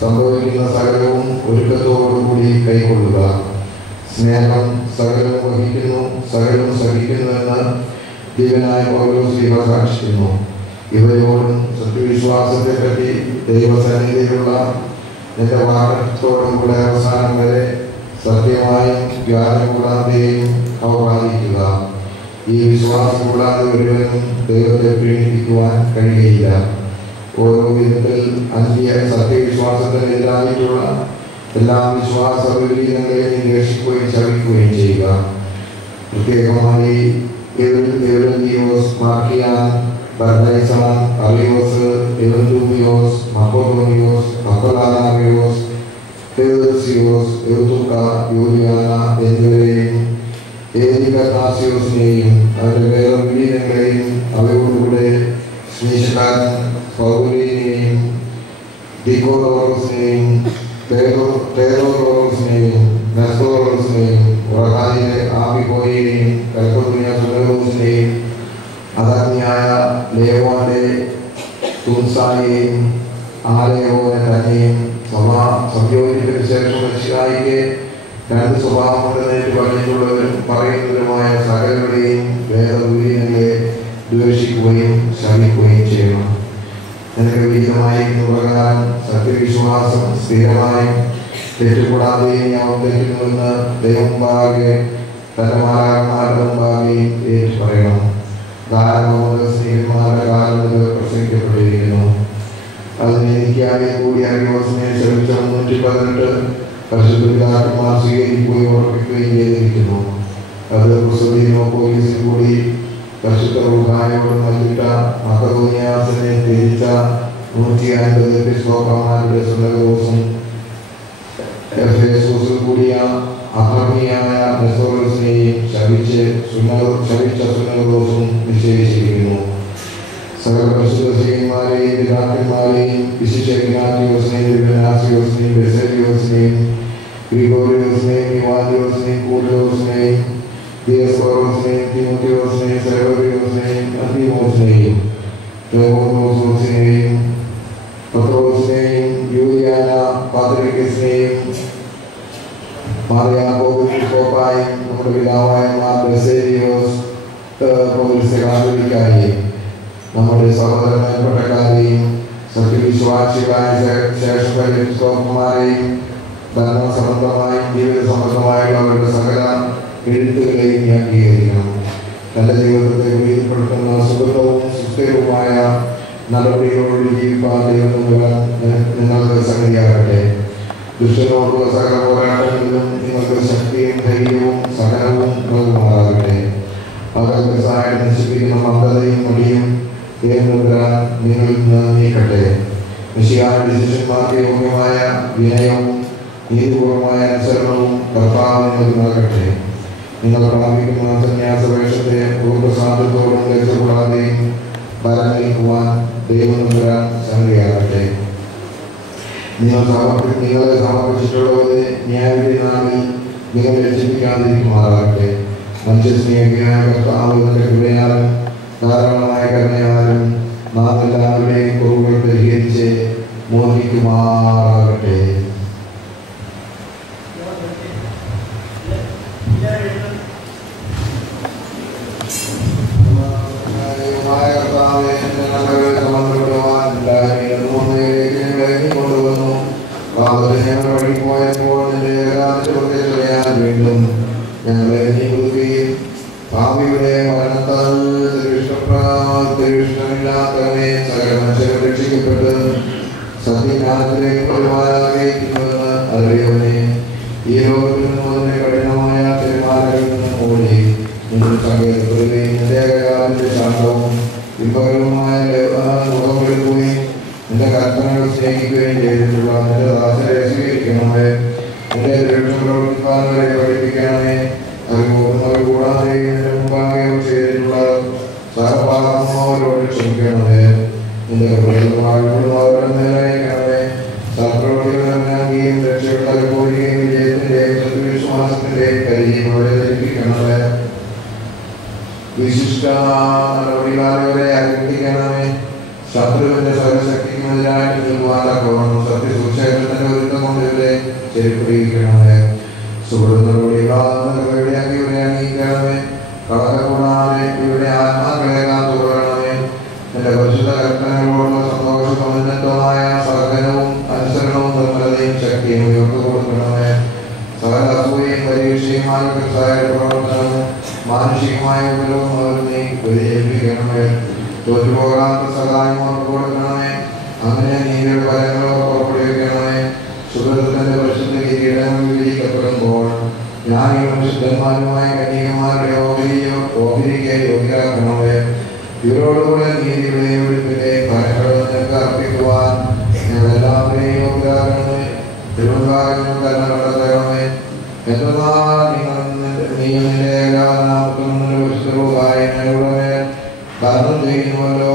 സംഭവിക്കുന്ന സകലവും ഒരുക്കത്തോടുകൂടി കൈക്കൊള്ളുക. സ്നേഹം സകലം വഹിക്കുന്നു, സകലം സഹിക്കുന്നുവെന്ന് ദിവ്യനായ പൗലോസ് സാക്ഷിക്കുന്നു. ഇവയോടും സത്യവിശ്വാസത്തെപ്പറ്റി ദൈവസന്നിധിയിലുള്ള എൻ്റെ വാദത്തോടും കൂടെ അവസാനം വരെ സത്യമായും വ്യാജം കൂടാതെയും അവപാദിക്കുക. ഈ വിശ്വാസം കൂടാതെ ഒരുവനും ദൈവത്തെ പ്രീണിപ്പിക്കുവാൻ കഴിയുകയില്ല. ഓരോ വിധത്തിൽ സത്യവിശ്വാസത്തിനെതിരായിട്ടുള്ള എല്ലാ വിശ്വാസ വിപരീതങ്ങളെയും രക്ഷിക്കുകയും ശമിക്കുകയും ചെയ്യുക. പ്രത്യേകമായി എവൻഗിയോസ്, മാർക്കിയാൻ, ബർദൈസാൻ, അറിയോസ്, എവൻഡൂമിയോസ്, മക്കോദോനിയോസ്, മക്കോലാനാവിയോസ്, തെയോസിയോസ്, എവതുക്ക, യൂലിയാന എന്നിവരെയും ഏതികനാസിയോസിനെയും അവരുടെ വേറെ വിപരീതങ്ങളെയും അവയോടുകൂടെ സ്നേഹിക്കാൻ പൗലിനെയും ദിക്കോറോസിനെയും തേരോറോസിനെയും നെസ്തോറോസിനെയും ഉറഹാനിലെ ആബിഗോയെയും കൽപ്പതുനിയ സുനോസിനെയും അദാന്യായ ലേവാന്റെ തുൻസായെയും ആലയോനെ തന്നെയും സംയോജിപ്പിച്ച ശേഷം മനുഷ്യരായിക്ക് രണ്ട് സ്വഭാവമുണ്ടെന്നേറ്റ് പറഞ്ഞിട്ടുള്ളവരും പറയുന്നവരുമായ സകലരുടെയും വേദവിപരീതങ്ങളെ ദ്വേഷിക്കുകയും ശമിക്കുകയും ചെയ്യണം. നിനക്ക് വിഹിതമായിരിക്കുന്ന പ്രകാരം സത്യവിശ്വാസം സ്ഥിരമായും തെറ്റുകൂടാതെയും അവതരിക്കുന്നുവെന്ന് ദൈവമുമ്പാകെ തന്റെ മാലാഖമാരുടെ മുമ്പാകെയും ഏറ്റു പറയണം. കാരണം സ്നേഹിതന്മാരുടെ കാലം പ്രസംഗിക്കപ്പെട്ടിരിക്കുന്നു. അതിന് എനിക്കാകെ കൂടി അറിയോസിനെ ശ്രമിച്ച 318 പരിശുദ്ധപിതാക്കന്മാർ സ്വീകരിക്കുകയും ഉറപ്പിക്കുകയും ചെയ്തിരിക്കുന്നു. അത് കുസൃതിനോ പോലീസിന് കൂടി പരിശുദ്ധ റൂഹായോടും മല്ലിട്ട മക്കതോനിയാസിനെ തിരിച്ച 150 എപ്പിസ്കോപ്പന്മാരുടെ സുനകദോസും എഫേസോസിൽ കൂടിയ അഹർണിയായ നെസോറസിനെയും ശപിച്ച സുനകദോസും നിശ്ചയിച്ചിരിക്കുന്നു. സകല പരിശുദ്ധ സ്ത്രീയന്മാരെയും പിതാക്കന്മാരെയും വിശിഷ്ട ഇഗ്നാത്തിയോസിനെയും ദിവ്യനാസിയോസിനെയും ബെസേലിയോസിനെയും ഗ്രിഗോറിയോസിനെയും ഇവാനിയോസിനെയും കൂറിയോസിനെയും ദിയസ്കോറോസിനെയും തിമോത്തിയോസിനെയും സെറോറിയോസിനെയും അന്തിമോസിനെയും തെമോസിനെയും പത്രോസിനെയും യൂലിയാന പാത്രിക്കസിനെയും മാറിയാക്കോപ്പായും നമ്മുടെ പിതാവായ മാർ ബെസേലിയോസ് പൗരസ്യകാതോലിക്കായെയും നമ്മുടെ സഹോദരന്മാരെയും സത്യവിശ്വാസികളായ ശേഷന്മാരെയും ധർമ്മസംബന്ധമായും ജീവിത സംബന്ധമായും അവരുടെ സകല എഴുത്തുകളെയും അംഗീകരിക്കണം. നല്ല ജീവിതത്തെ പ്രീതിപ്പെടുത്തുന്ന സുഖവും സുസ്ഥിരവുമായ നടപടികളോട് ജീവിക്കാൻ നിങ്ങൾക്ക് സംഗതിയാകട്ടെ. ദുഷ്ടനോടുള്ള സകല പോരാട്ടങ്ങളിലും നിങ്ങൾക്ക് ശക്തിയും ധൈര്യവും സഹനവും നൽകുമാറാകട്ടെ. അവർക്ക് സഹായം നശിപ്പിക്കുന്ന മന്ദതയും മടിയും നിങ്ങളിൽ നിന്ന് നീക്കട്ടെ. മിശിഹായുടെ ശിഷ്യന്മാർക്ക് യോഗ്യമായ വിനയവും നീതിപൂർവമായ അനുസരണവും കർത്താവ് നിങ്ങൾക്ക് നൽകട്ടെ. നിങ്ങൾ പ്രാപിക്കുന്ന സന്യാസ വേഷത്തെ പൂർവ്വസാധ്യത്തോടും രക്ഷപ്പെടാതെയും ബലം നിൽക്കുവാൻ ദൈവം വരാൻ സംഗതിയാകട്ടെ. നിങ്ങളെ സമർപ്പിച്ചിട്ടുള്ളവരെ ന്യായവിധി നാളിൽ നിങ്ങൾ രക്ഷിപ്പിക്കാതിരിക്കുമാറാകട്ടെ. മനുഷ്യസ്നേഹിയായ കർത്താവ് തന്റെ കൃപയാലും ധാരാളമായ കരുണയാലും നാം എല്ലാവരുടെയും കുറവുകൾ പരിഹരിച്ച് മോഹിക്കുമാറാകട്ടെ. കൊണ്ടുവന്നു ഞങ്ങൾ വഴിപോയപ്പോൾ നിന്റെ ഏകാന്തയാൻ വീണ്ടും ഞങ്ങളെ നീക്കുകയും ഭാവിയുടെ മരണത്താൽ തിരുഷ്ടമില്ലാത്തവനെ സകല മനുഷ്യരെ രക്ഷിക്കപ്പെട്ട് സത്യജ്ഞാനത്തിലേക്ക് വരുവാനാഗ്രഹിക്കുന്നുവെന്ന് അറിയവനെ ഈ ലോകത്തിൽ നിന്നും അതിന്റെ കഠിനമായ പെരുമാറ്റങ്ങളിൽ നിന്ന് ഓടി നിങ്ങൾ സങ്കേതപ്പെടുകയും നിന്റെ ഏകകാലത്തിന്റെ ശാന്തവും വിഭവങ്ങളുമായ മുഖമെടുക്കുകയും നിന്റെ കൽപ്പനകൾ സ്നേഹിക്കുകയും ചെയ്തിട്ടുള്ള നിന്റെ ദാസരെ സ്വീകരിക്കണമേ. നിന്റെ രക്ഷ പ്രവർത്തിക്കാൻ വരെ പഠിപ്പിക്കണമേ. അറിവുകൾ കൂടാതെ നിന്റെ മുമ്പാകെ ചെയ്തിട്ടുള്ള സഹപാഠങ്ങളോട് ക്ഷമിക്കണമേ. നിന്റെ അവരുടെ മേലയക്കണമേ. സൽപ്രവർത്തികളെല്ലാം രക്ഷയുടെ പോവുകയും വിജയത്തിന്റെയും സത്യവിശ്വാസത്തിന്റെയും കരിയും അവരെ ധരിപ്പിക്കണമേ. വിശിഷ്ട നടപടിക്കാരെ അനുഗ്രഹിക്കണമേ. ശത്രുവിന്റെ സർവശക്തിക്കുമെതിരായിട്ട് നിൽക്കുവാനൊക്കെ സത്യസുശേഷത്തെ ചെരുപ്പിടിക്കണമേ. സുഹൃത്തുക്കളുടെ ഇവിടെയാക്കി ഇവിടെ അണിയിക്കണമേ. കളകൂടാതെ ഇവിടെ ആത്മാക്കളെ കാത്തുകൊള്ളണമേ. എന്റെ പരിശുദ്ധ കൽപ്പനകളോടുള്ള സന്തോഷസമന്വിതമായ സഹകരണവും അനുസരണവും നിർമ്മലതയും ശക്തിയും ഉയർത്തു കൊടുക്കണമേ. സകല അസൂയയും പരീക്ഷയുമായ പ്രവർത്തനവും മാനുഷികമായ ഉപലവും അവർ നീ പ്രതികരിക്കണമേ. തോറ്റുപോകാത്ത സഹായം അവർക്ക് കൊടുക്കണമേ. അങ്ങനെ നീതിയുടെ ഫലങ്ങൾ പുറപ്പെടുവിക്കണമേ. സുഹൃത്തിന്റെ പരിശുദ്ധ കിരീടങ്ങൾ വിഭജിക്കപ്പെടുമ്പോൾ ജ്ഞാനികളും ശുദ്ധന്മാരുമായ കന്യകമാരുടെ ഓഹരിക്ക് യോഗ്യരാക്കണമേ. ഇവരോടുകൂടെ നീതിയുടെ വെളുപ്പിന്റെ ഫലങ്ങൾ നിങ്ങൾക്ക് അർപ്പിക്കുവാൻ ഞങ്ങളെല്ലാവരെയും യോഗ്യരാക്കണമേ. തിരുവനന്തപുരം തന്നെ കണ്ടെത്തണമേ. എന്നാൽ നിങ്ങളുടെ വിശുദ്ധവുമായി ഞങ്ങളുടെ കർമ്മം ചെയ്യുന്നുവല്ലോ.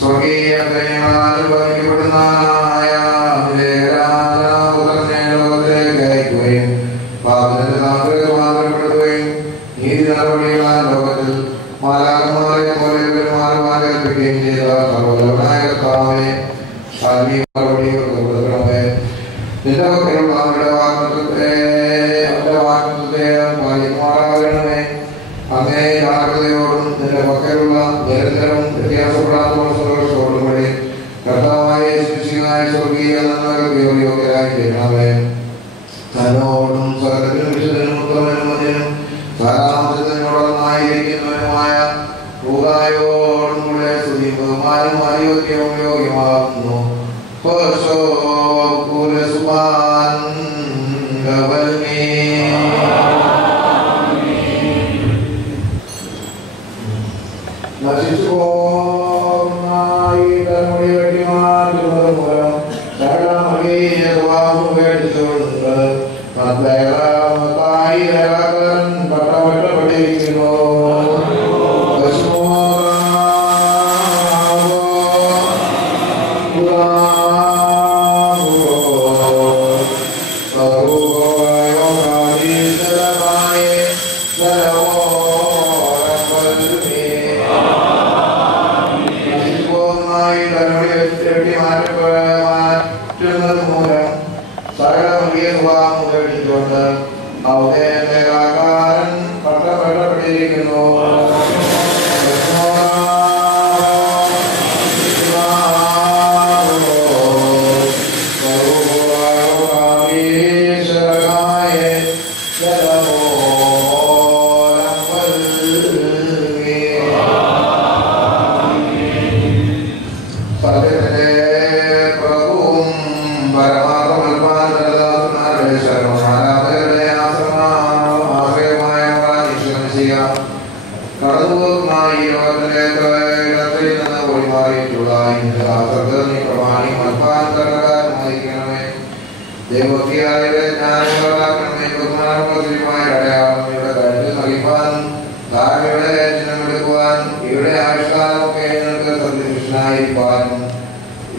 സ്വർഗീയ പാപത്തിന്റെ താന്ത്രികമാത്രപ്പെടുത്തുകയും നീതി നടപടികളാൽ ലോകത്തിൽ മാലാഖമാരെ പോലെ പെരുമാറുവാൻ കൽപ്പിക്കുകയും ചെയ്ത സർവ്വലോകനായ കർത്താവേ, ആത്മീയ നടപടികൾ കൊടുക്കണമേ. നിന്റെ പക്കലുള്ള അവരുടെ വാഗ്ദത്തത്തെ പാലിക്കുമാറാകണമേ. അങ്ങേ ജാഗ്രതയോടും നിന്റെ പക്കലുള്ള നിരന്തരം വ്യത്യാസപ്പെടാത്ത സന്തോഷത്തോടും കൂടി കർത്താവായ യേശുവിശിഹായ സ്വർഗീയ നന്മകൾക്ക് യോഗ്യരായി തീരണമേ. തന്നോടും സകലത്തിനും വിശുദ്ധനും ഉത്തമനും മതിനും സാരാംശത്തിനോടൊന്നായിരിക്കുന്നവനുമായ ഭൂതായോടും കൂടെ സ്തുതിയും ബഹുമാനവും അയോഗ്യവും യോഗ്യമാകുന്നു.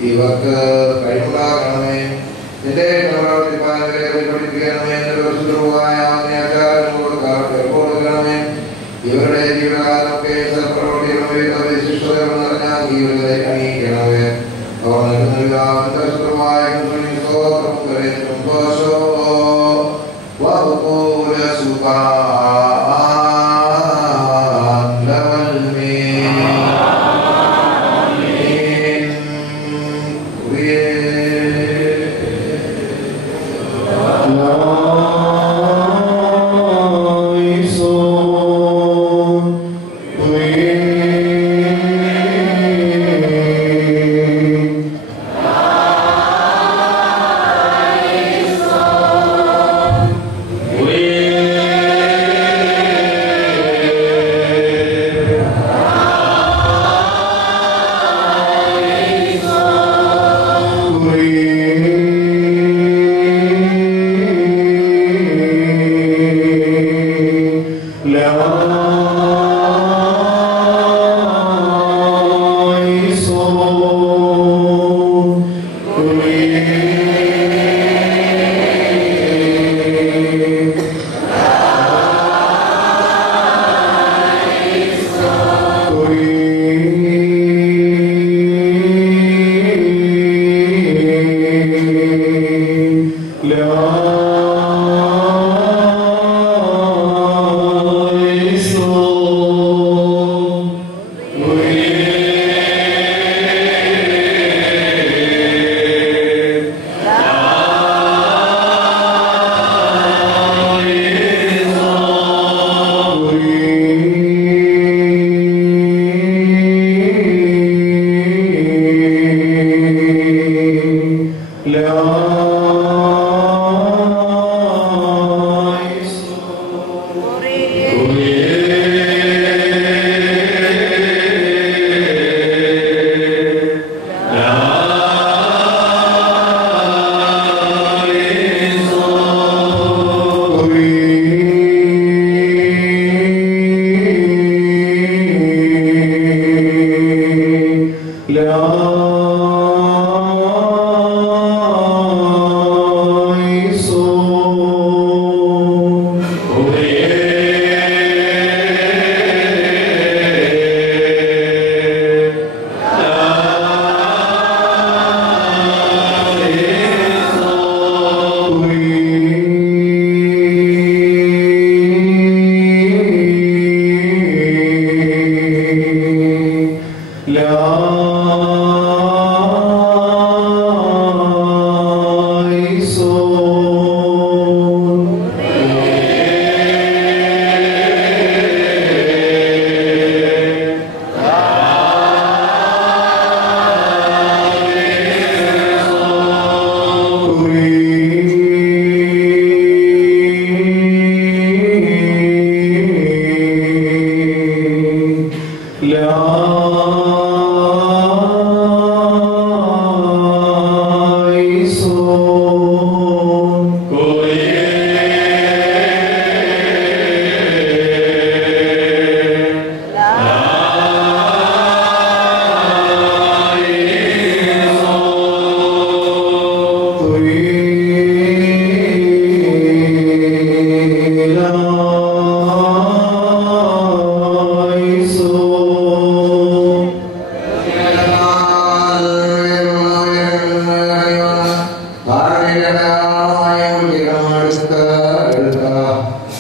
ഇവർക്ക് കഴിവുണ്ടാകണമേ. നിന്റെ കൊടുക്കണമേ. ഇവരുടെ ജീവിതകാലമൊക്കെ സൽപ്രവൃത്തികളുടെ ശിഷ്ടതകൾ നിറഞ്ഞ ജീവിതത്തെ അണിയിക്കണമേ. അവർ നൽകുന്ന ശത്രുവായ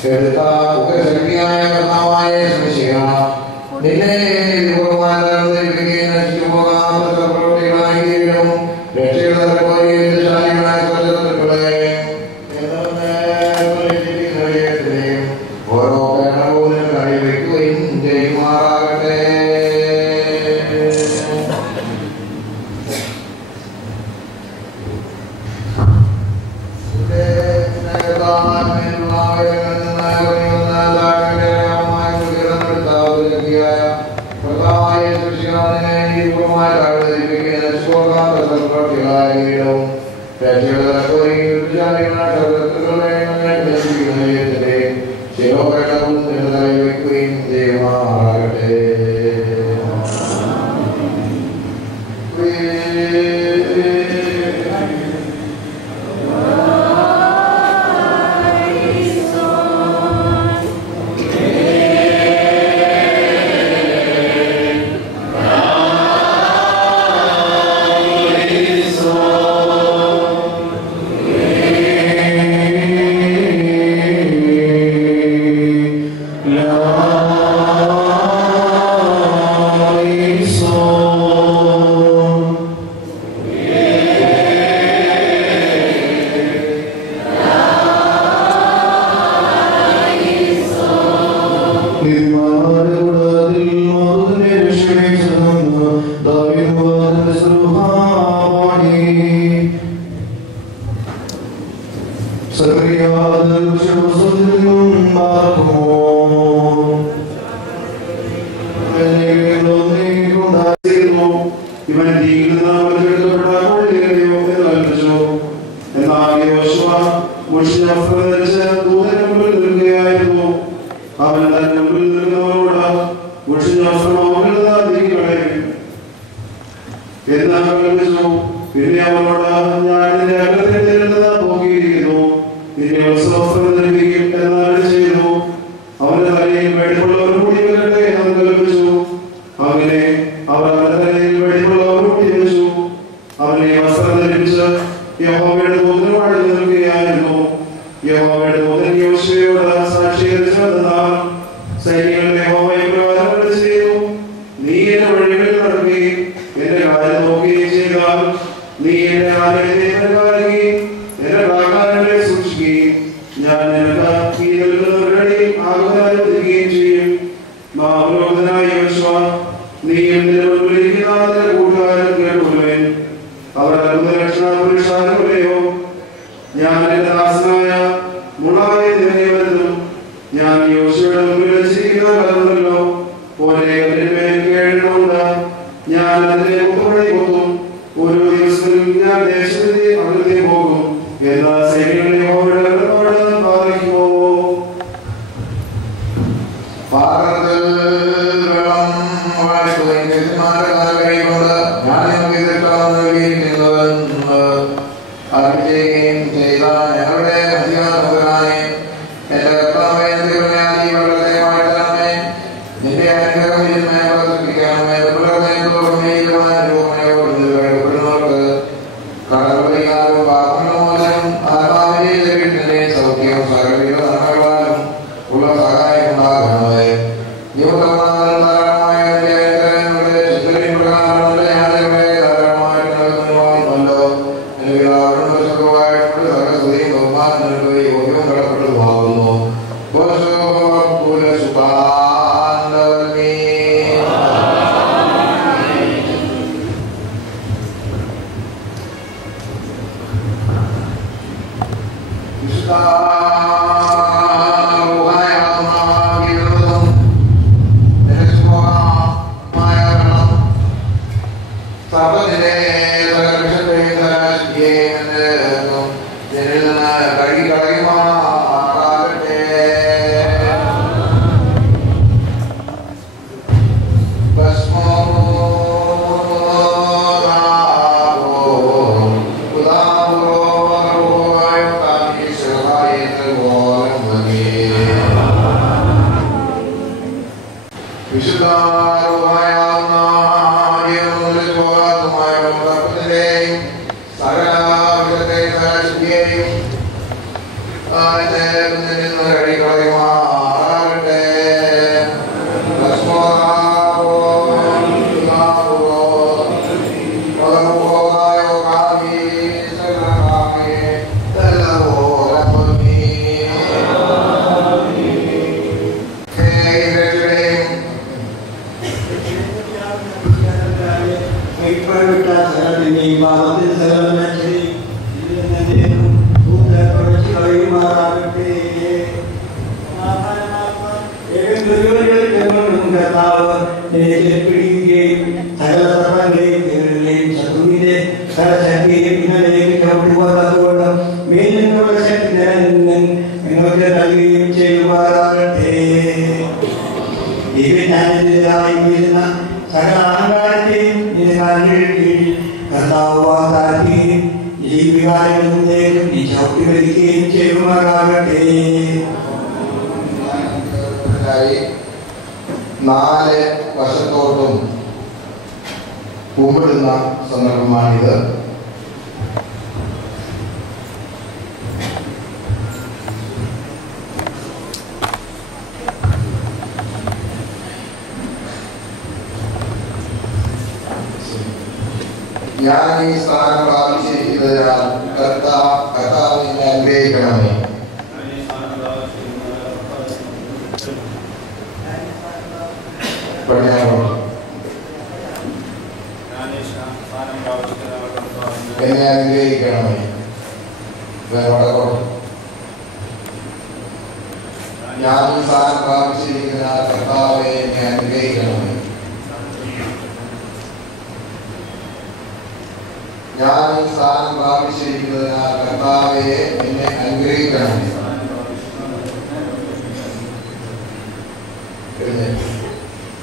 I നാല് വർഷത്തോട്ടും കുമ്പിടുന്ന സന്ദർഭമാണിത്. ഞാൻ ഈ സ്ഥാനം പ്രാപിച്ചിരിക്കുന്നതിനാൽ കർത്താവ് എന്നെ അനുഗ്രഹിക്കണമേ. എന്നെ അനുഗ്രഹിക്കണമേ. ഞാൻ ഈ സ്ഥാനം പ്രാപിച്ചിരിക്കുന്നതിനാൽ കർത്താവെ എന്നെ അനുഗ്രഹിക്കണമേ. ഞാൻ ഈ സ്ഥാനം പ്രാപിച്ചിരിക്കുന്നതിനാൽ കർത്താവെ എന്നെ അനുഗ്രഹിക്കണമേ.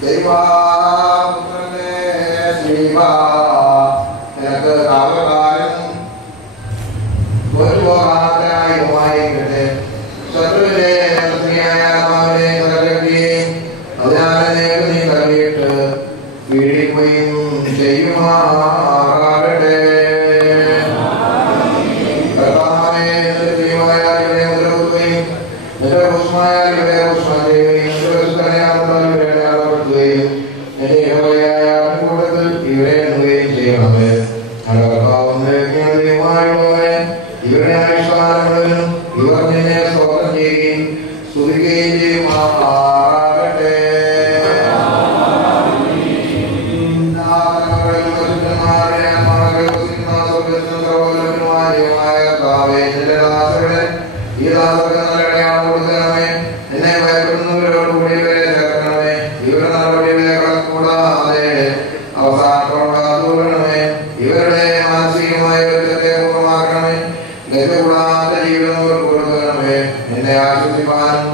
ദൈവപുത്രനെ ശ്രീവാ നിനക്ക് കാവൽക്കാരൻ ഒരുപോകാനായിട്ടെ ശത്രുവിനെ സ്ത്രീയായ ആത്മാവിനെ കരകെട്ടുകയും അതിനാൽ നീ കരയിട്ട് പീഡിക്കുകയും ചെയ്യുമാറാകട്ടെ. കർത്താവേ സ്ത്രീയായ ഇവിടെ മുദ്രകുത്തുകയും നിന്റെ പുഷ്പമായ ഇവിടെ പുഷ്പം ചെയ്യുകയും എന്റെ ഇടവയായ കൂട്ടത്തിൽ ഇവരെ എണ്ണുകയും ചെയ്യണമേ. ഇവരുടെ അനുഷ്ഠാനങ്ങളിലും ഇവർ നിന്നെ സ്തോത്രം ചെയ്യുകയും സ്തുതിക്കുകയും ചെയ്യുമാറാകട്ടെ. ഈ ദാസർക്ക് നല്ല ഇടയാളം കൊടുക്കണമേ. എന്നെ ഭയപ്പെടുന്നവരോട് കൂടി ഇവരെ ചേർക്കണമേ. ഇവരുടെ നടപടികളെ കൂടാതെ അവസാനത്തോടാതൂരണമേ. ഇവരുടെ മാനസികമായ ഒരുക്കത്തെ പൂർണ്ണമാക്കണമേ. ഗതികൂടാത്ത ജീവിതം കൊടുക്കണമേ. എന്നെ ആശ്വസിപ്പാനും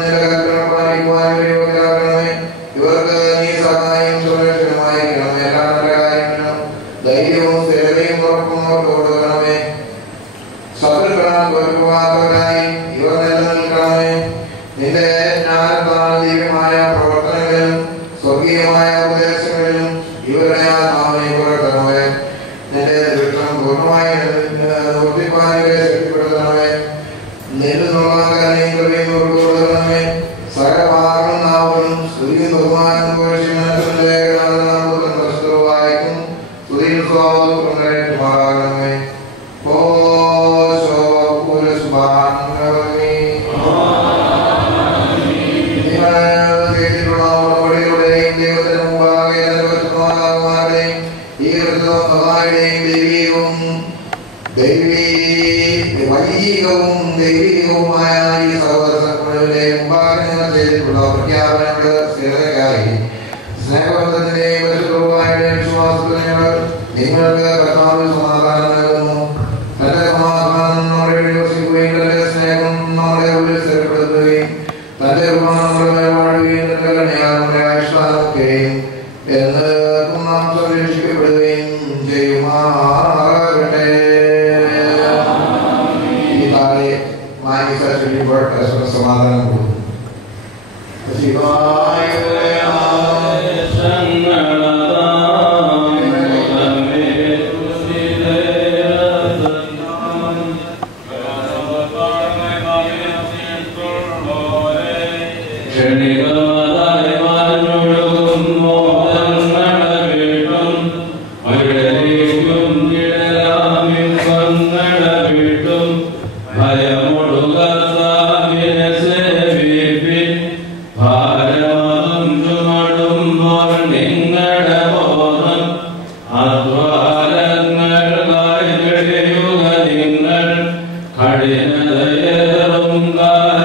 നിന്റെ കൽപ്പന പാലിക്കുവാനും യോഗ്യരാക്കണമേ. ഇവർക്ക് നീ സഹായം സുരക്ഷിതമായിരിക്കണമേ. എല്ലാ നല്ല കാര്യങ്ങളിലും ധൈര്യവും സ്ഥിരതയും ഉറപ്പും അവർക്ക് കൊടുക്കണമേ. ശത്രുക്കളാൽ തോൽക്കുവാത്തവരായി ഇവർ നിലനിൽക്കണമേ. നിന്റെ ജ്ഞാനത്താൽ ദിവ്യമായ പ്രവർത്തനങ്ങളിലും സ്വർഗീയമായ ഉപദേശങ്ങളിലും ഇവരുടെ ആത്മാവിനെ പുലർത്തണമേ. നിന്റെ ദൃഷ്ടം പൂർണ്ണമായി നിവർത്തിപ്പാൻ ഇവരെ ശക്തിപ്പെടുത്തണമേ. നിന്നുള്ള കരുണയും കൃപയും അവർക്ക് കൊടുക്കണമേ. സകലഭാഗം നാവും സ്തുതിയും ബഹുമാനവും വായിക്കും സ്തുതിയും സ്വാഗതവും കൊണ്ടുവരേറ്റുമാറാകണമേ. ദൈവികവുമായ ഈ സഹോദരങ്ങളുടെ മുമ്പാകെ നിങ്ങൾ ചെയ്തിട്ടുള്ള പ്രഖ്യാപനങ്ങളുടെ സ്ഥിരതയ്ക്കായി സ്നേഹബന്ധത്തിന്റെയും പരിശുദ്ധവുമായുടെയും വിശ്വാസത്തിൽ നിങ്ങൾക്ക് കർത്താവിൽ സമാധാനം നൽകുന്നു. തന്റെ സമാധാനം നമ്മളെ വിശ്വസിക്കുകയും തന്റെ സ്നേഹം നമ്മളെ ഉള്ളിൽ സ്ഥിരപ്പെടുത്തുകയും തന്റെ നമ്മളെ വാഴുകയും തന്റെ കരുണയാൽ നമ്മളെ ആയുഷ്കാലമൊക്കെയും എന്ന് നാം സംരക്ഷിക്കപ്പെടുകയും ചെയ്യുമാറാകട്ടെ. ഈ താഴെ മാനിഫെസ്റ്റോടെ സമാധാനം കൊടുക്കും. Adwa Nella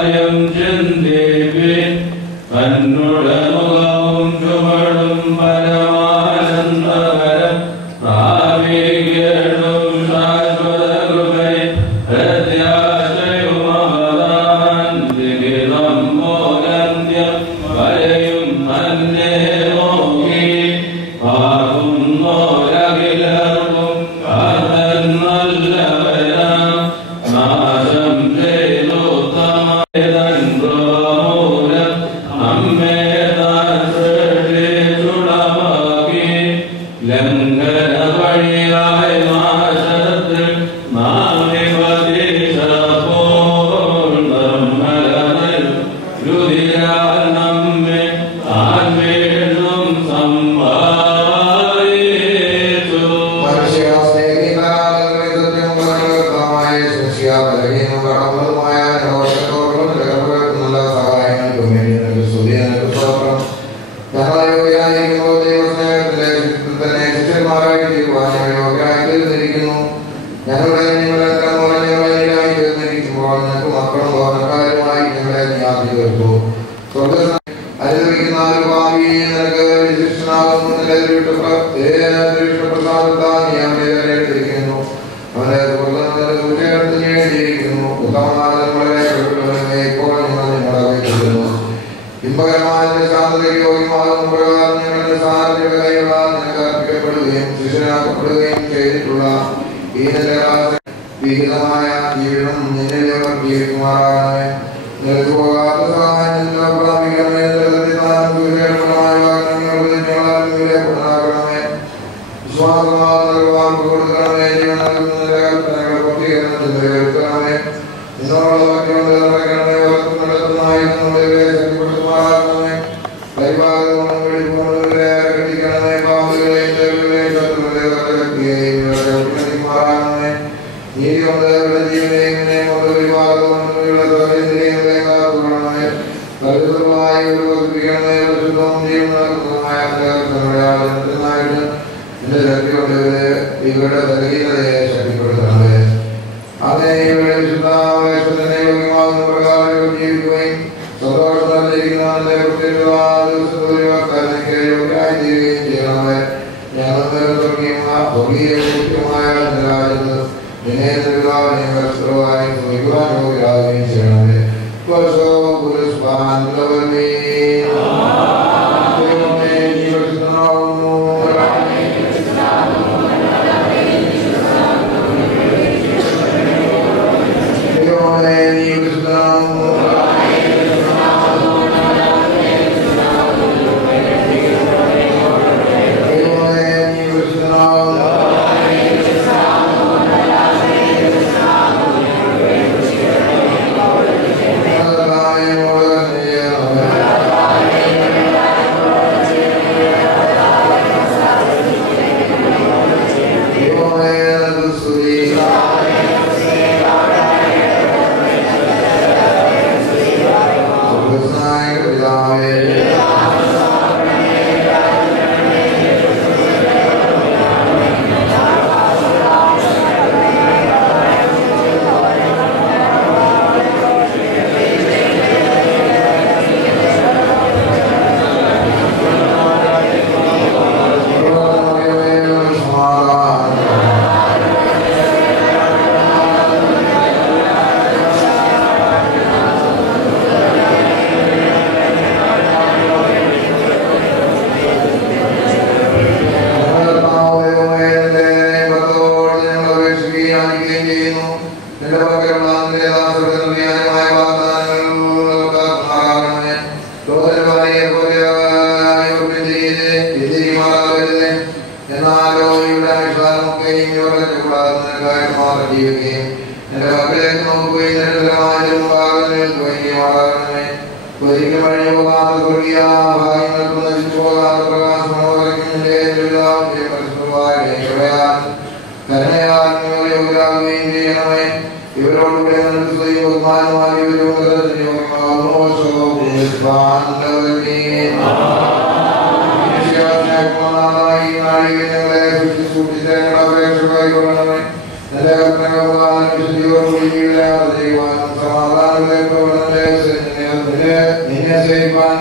നിന്നെ സേവിപ്പാൻ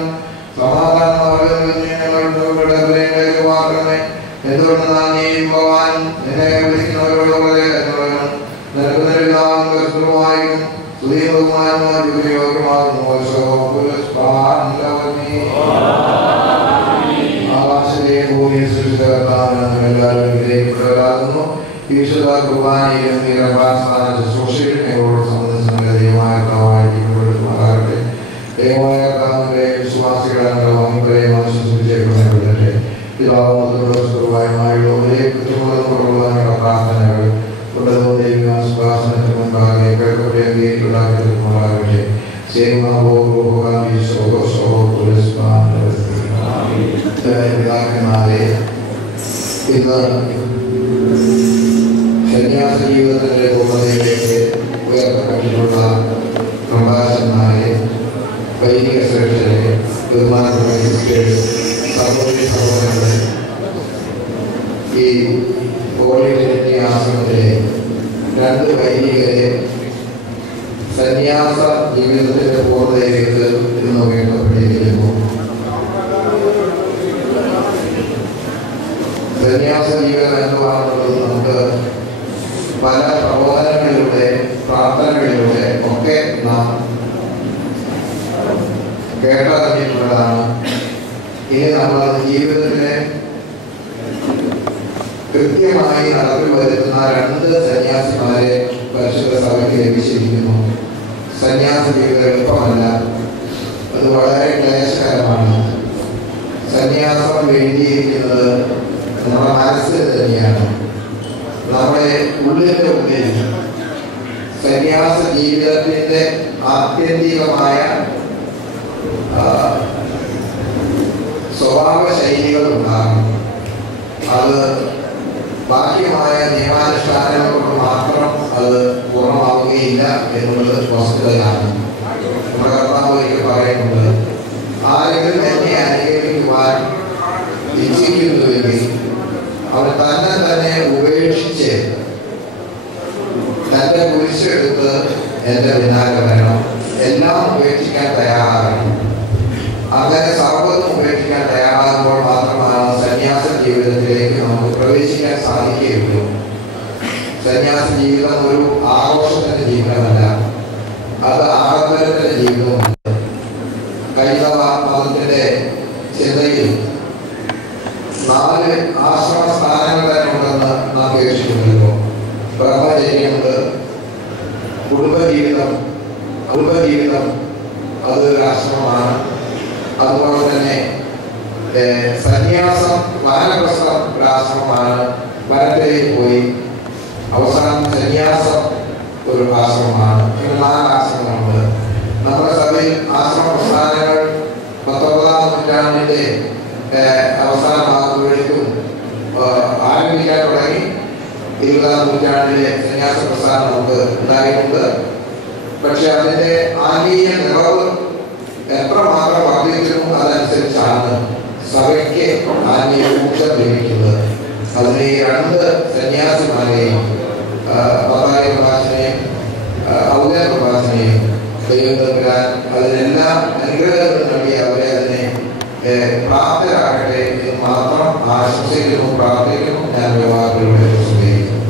സമാധാനം ഞങ്ങളുടെ മാത്രമേ എന്തുകൊണ്ട് നാം നീ പോവാൻ നിന്നെ വിളിക്കുന്നവരോട് നിനക്ക് നൽകാവുന്നതുമായും ആകാശത്തെ ഭൂമിയെ എല്ലാവരും വിലയിപ്പെട്ടവരാകുന്നു. ഈശ്വര കുർബാനയിലും ശുശ്രൂഷയോട് സംബന്ധിച്ച ദൈവമാകട്ടെ. ദൈവമായ കർത്താവിന്റെ വിശ്വാസികളെ ശുശ്രൂഷിക്കപ്പെടട്ടെ. പിതാവുമായ കുറ്റമുള്ള പ്രാർത്ഥനകൾ ദൈവസ്വാസനത്തിന് മുൻപാകെ കേൾക്കപ്പെടാകട്ടെ. പിതാക്കന്മാരെ, ഇന്ന് സന്യാസ ജീവിതത്തിന്റെ പൂർണ്ണതയിലേക്ക് ഉയർത്തപ്പെട്ടിട്ടുള്ള പ്രഭാഷന്മാരെ, വൈദിക ശ്രേഷ്ഠരെ, ബഹുമാനപ്പെട്ട സഹോദരി സഹോദരങ്ങളെ, ഈ പോളിടെക്നിക് ആശ്രമത്തിലെ 2 വൈദികരെ സന്യാസ ജീവിതത്തിന്റെ പൂർണ്ണതയിലേക്ക് ഇന്ന് ഉയർത്തപ്പെട്ടിരിക്കുന്നു. സന്യാസ ജീവിതം എന്തുവാണെന്നുള്ളത് നമുക്ക് പല പ്രബോധനങ്ങളിലൂടെ, പ്രാർത്ഥനകളിലൂടെ ഒക്കെ നാം കേട്ടറിഞ്ഞിട്ടുള്ളതാണ്. ഇനി നമ്മൾ ജീവിതത്തിലെ കൃത്യമായി നടപ്പിൽ വരുത്തുന്ന 2 സന്യാസിമാരെ പരിശുദ്ധ സഭയ്ക്ക് ലഭിച്ചിരിക്കുന്നു. സന്യാസ ജീവിതം എളുപ്പമല്ല, അത് വളരെ ക്ലേശകരമാണ്. സന്യാസം വേണ്ടിയിരിക്കുന്നത് നമ്മുടെ മനസ്സിൽ തന്നെയാണ്, നമ്മുടെ ഉള്ളിൻ്റെ ഉള്ളിൽ. സന്യാസ ജീവിതത്തിൻ്റെ ആത്യന്തികമായ സ്വഭാവ ശൈലികൾ ഉണ്ടാകും. അത് ബാഹ്യമായ നിയമാനുഷ്ഠാനങ്ങൾ കൊണ്ട് മാത്രം അത് പൂർണ്ണമാവുകയില്ല എന്നുള്ളത് വസ്തുതയാണ്. നമ്മുടെ കർത്താവ് ഒരിക്കൽ പറയുന്നത്, ആരെങ്കിലും എന്നെ അനുകരിക്കുവാൻ ഇച്ഛിക്കുന്നുവെങ്കിൽ അവൻ തന്നെ ഉപേക്ഷിച്ച് തൻ്റെ കുരിശെടുത്ത് എൻ്റെ പിന്നാലെ വരണം. എല്ലാം ഉപേക്ഷിക്കാൻ തയ്യാറാകണം. അങ്ങനെ സർവ്വതും ഉപേക്ഷിക്കാൻ തയ്യാറാകുമ്പോൾ മാത്രമാണ് സന്യാസ ജീവിതത്തിലേക്ക് നമുക്ക് പ്രവേശിക്കാൻ സാധിക്കുകയുള്ളൂ. സന്യാസ ജീവിതം ഒരു ആഘോഷത്തിന്റെ ജീവിതമല്ല, അത് ആഡംബരത്തിന്റെ ജീവിതമാണ്. ഹൈന്ദവ മതത്തിന്റെ ചിന്തയിൽ 4 ആശ്രമ സ്ഥാനങ്ങൾ തന്നെ ഉണ്ടെന്ന് നാം കേട്ടിട്ടുണ്ടല്ലോ. ബ്രഹ്മചര്യമുണ്ട്, കുടുംബജീവിതം അതൊരു ആശ്രമമാണ്. അതുപോലെ തന്നെ സന്യാസം, വാനപ്രസ്ഥം ഒരു ആശ്രമമാണ്. വനത്തിലേക്ക് പോയി അവസാനം സന്യാസം ഒരു ആശ്രമമാണ്. ഇങ്ങനെ 4 ആശ്രമങ്ങളുണ്ട് നമ്മുടെ സഭയിൽ. ആശ്രമ പ്രസ്ഥാനങ്ങൾ 19ാം നൂറ്റാണ്ടിന്റെ അവസാനമാകുമ്പോഴേക്കും ആരംഭിക്കാൻ തുടങ്ങി. 20ാം നൂറ്റാണ്ടിലെ സന്യാസ പ്രസ്ഥാനം നമുക്ക് ഉണ്ടായിട്ടുണ്ട്. പക്ഷെ അതിന്റെ ആത്മീയ നിറവ് എത്രമാത്രം വർദ്ധിക്കുന്നു അതനുസരിച്ചാണ് സഭയ്ക്ക് ആത്മീയ ഊർജ്ജം ലഭിക്കുന്നത്. അതിന് ഈ 2 സന്യാസിമാരെയും, മത്തായി പ്രഭാഷനെയും ഔദ്യ പ്രഭാഷനെയും ദൈവം തമ്പുരാൻ അതിനെല്ലാം അനുഗ്രഹങ്ങൾ നൽകി അവരെ അതിനെ പ്രാപ്തരാകട്ടെ എന്ന് മാത്രം ആശംസിക്കുന്നു, പ്രാർത്ഥിക്കുന്നു. ഞാൻ വ്യവഹാരത്തിലൂടെ സ്വീകരിക്കുന്നു.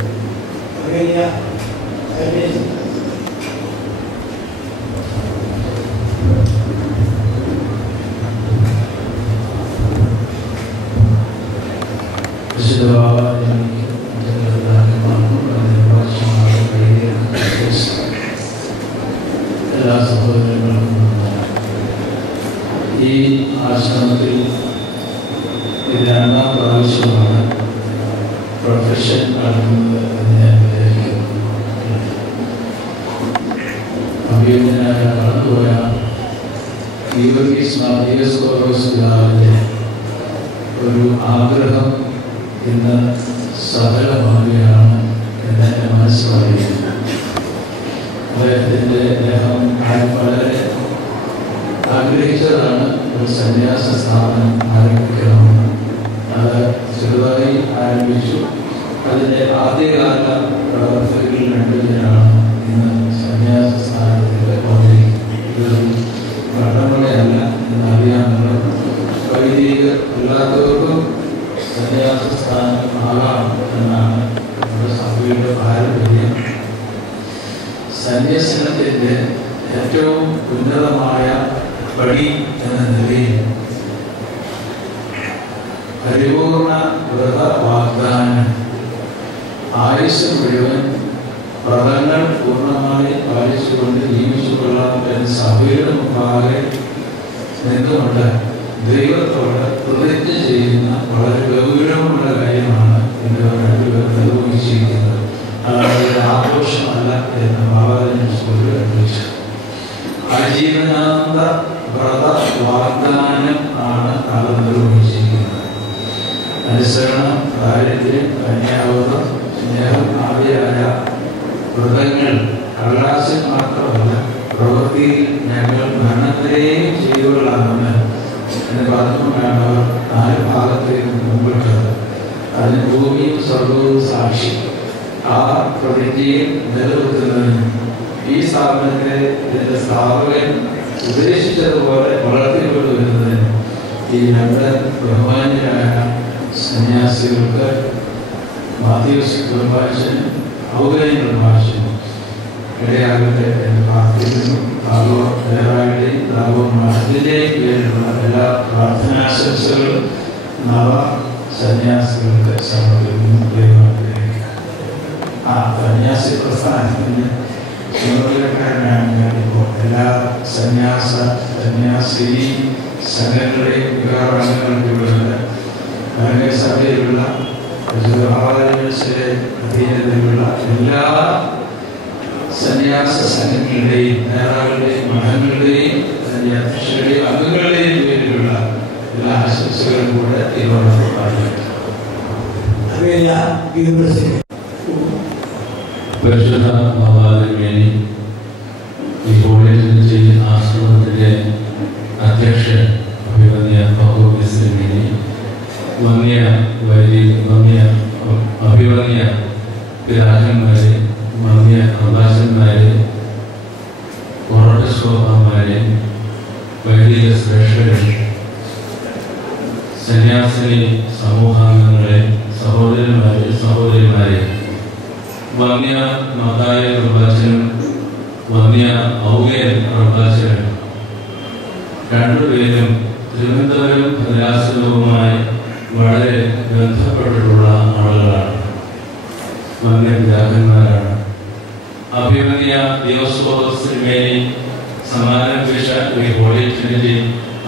എല്ലാ സഹോദരങ്ങളും ഈ ആശ്രമത്തിൽ ഇത് 2ാം പ്രാവശ്യമാണ് പ്രൊഫഷൻ നടത്തുന്നത് എന്ന് ഞാൻ വിചാരിക്കുന്നു. അഭിയന്തനായ കടന്നുപോയ പിതാവിൻ്റെ ഒരു ആഗ്രഹം ഇന്ന് സഫലമാവുകയാണ് എന്ന് എൻ്റെ മനസ്സിലായിരുന്നു. അദ്ദേഹത്തിൻ്റെ അദ്ദേഹം വളരെ ആഗ്രഹിച്ചതാണ് ഒരു സന്യാസ സ്ഥാപനം ആരംഭിക്കണമെന്ന്. അത് ചെറുതായി ആരംഭിച്ചു. അതിൻ്റെ ആദ്യകാല പ്രവർത്തകരിൽ 2 പേരാണ് ഇന്ന് സന്യാസ സ്ഥാനത്തിൽ ഘട്ടങ്ങളെയല്ല എന്നറിയാമെന്ന് വൈദിക അല്ലാത്തവർക്കും സന്യാസ സ്ഥാനം ആകാം എന്നാണ് നമ്മുടെ സഭയുടെ പാരമ്പര്യം. സന്യാസനത്തിൻ്റെ ഏറ്റവും ഉന്നതമായ പടി എന്ന നിലയിൽ പരിപൂർണ വ്രത വാഗ്ദാനം, ആയുസ് മുഴുവൻ വ്രതങ്ങൾ പൂർണ്ണമായി പാലിച്ചുകൊണ്ട് ജീവിച്ചുകൊള്ളാം എന്ന് സഭയുടെ മുമ്പാകെ നിന്നുകൊണ്ട് ദൈവത്തോട് പ്രതിജ്ഞ ചെയ്യുന്ന വളരെ ഗൗരവമുള്ള കാര്യമാണ് ഇന്ന് രണ്ടുപേർ നിർവഹിച്ചിരിക്കുന്നത്. അതായത് ആഘോഷമല്ല എന്ന് ബാബാജി സ്കൂളിൽ അറിയിച്ചു. ആജീവനാന്ത വ്രത വാഗ്ദാനം ആണ് അത് നിർവഹിച്ചിരിക്കുന്നത്. അനുസരണം, ദാരിദ്ര്യം, കന്യാവധം, സ്നേഹം ആദ്യമായ വ്രതങ്ങൾ കടലാസിൽ മാത്രമല്ല പ്രവൃത്തിയിൽ ഞങ്ങൾ മരണത്തിലെയും ചെയ്തുകൊള്ളാമെന്ന് എന്ന് പറഞ്ഞുകൊണ്ടാണ് അവർ 4 ഭാഗത്തേക്ക് മുമ്പിട്ടത്. അതിന് ഭൂമിയും സ്വർഗവും സാക്ഷി. ആ പ്രതിജ്ഞയെ നിലനിർത്തുന്നതിനും ഈ സ്ഥാപനത്തെ ഇതിൻ്റെ സ്ഥാപകൻ ഉദ്ദേശിച്ചതുപോലെ വളർത്തിക്കൊണ്ടുവരുന്നതിനും ഈ 2 ബഹുമാന്യരായ സന്യാസികൾക്ക് മാത്യൂസ് കുർബാശനും ഔദയം കുർബാശനും ഇടയാകട്ടെ എന്ന് പ്രാർത്ഥിക്കുന്നു. അതിൻ്റെയും പേരിലുള്ള എല്ലാ പ്രാർത്ഥനാശംസകളും നവ സന്യാസികൾക്ക് സമർപ്പിക്കുന്നു. സന്യാസി പ്രസ്ഥാനത്തിന് ചുമതലക്കാരനാണ് ഞാനിപ്പോൾ. എല്ലാ സന്യാസി സംഘങ്ങളുടെയും വികാരങ്ങളുള്ള സഭയിലുള്ള അധീനതയിലുള്ള എല്ലാ സന്യാസ സംഘങ്ങളുടെയും നേതാക്കളുടെയും മഠങ്ങളുടെയും അധ്യക്ഷരുടെയും അംഗങ്ങളുടെയും പേരിലുള്ള എല്ലാ ആശംസകളും കൂടെ ഇതിനോടൊപ്പം പാടിയിട്ടുണ്ട്. പരിശുദ്ധ ബാബാതിരുമേനി ഈ കോളേജിൽ ചെയ്യുന്ന ആശ്രമത്തിൻ്റെ അധ്യക്ഷൻ അഭിവന്യ പൗർണിമേനി, വന്യ അഭിവന്യ പിതാക്കന്മാരെ, വന്യ പ്രഭാഷന്മാരെ, ഓർക്കസ്ട്രോമാരെ, വൈദിക ശ്രേഷ്ഠരെ, സന്യാസിനി സമൂഹാംഗങ്ങളെ, സഹോദരിമാരെ, വന്യ മതായ പ്രഭാഷകനും വന്യ ഔകയൻ പ്രഭാഷകനും രണ്ടുപേരും തിരുവനന്തപുരം ഭദ്രാസനവുമായി വളരെ ബന്ധപ്പെട്ടിട്ടുള്ള ആളുകളാണ്, വന്യപിതാക്കന്മാരാണ്. അഭിവന്യ ദിയോസ്കോറോസ് തിരുമേനി സമാരംഭിച്ച ഈ ഹോളി ട്രിനിറ്റി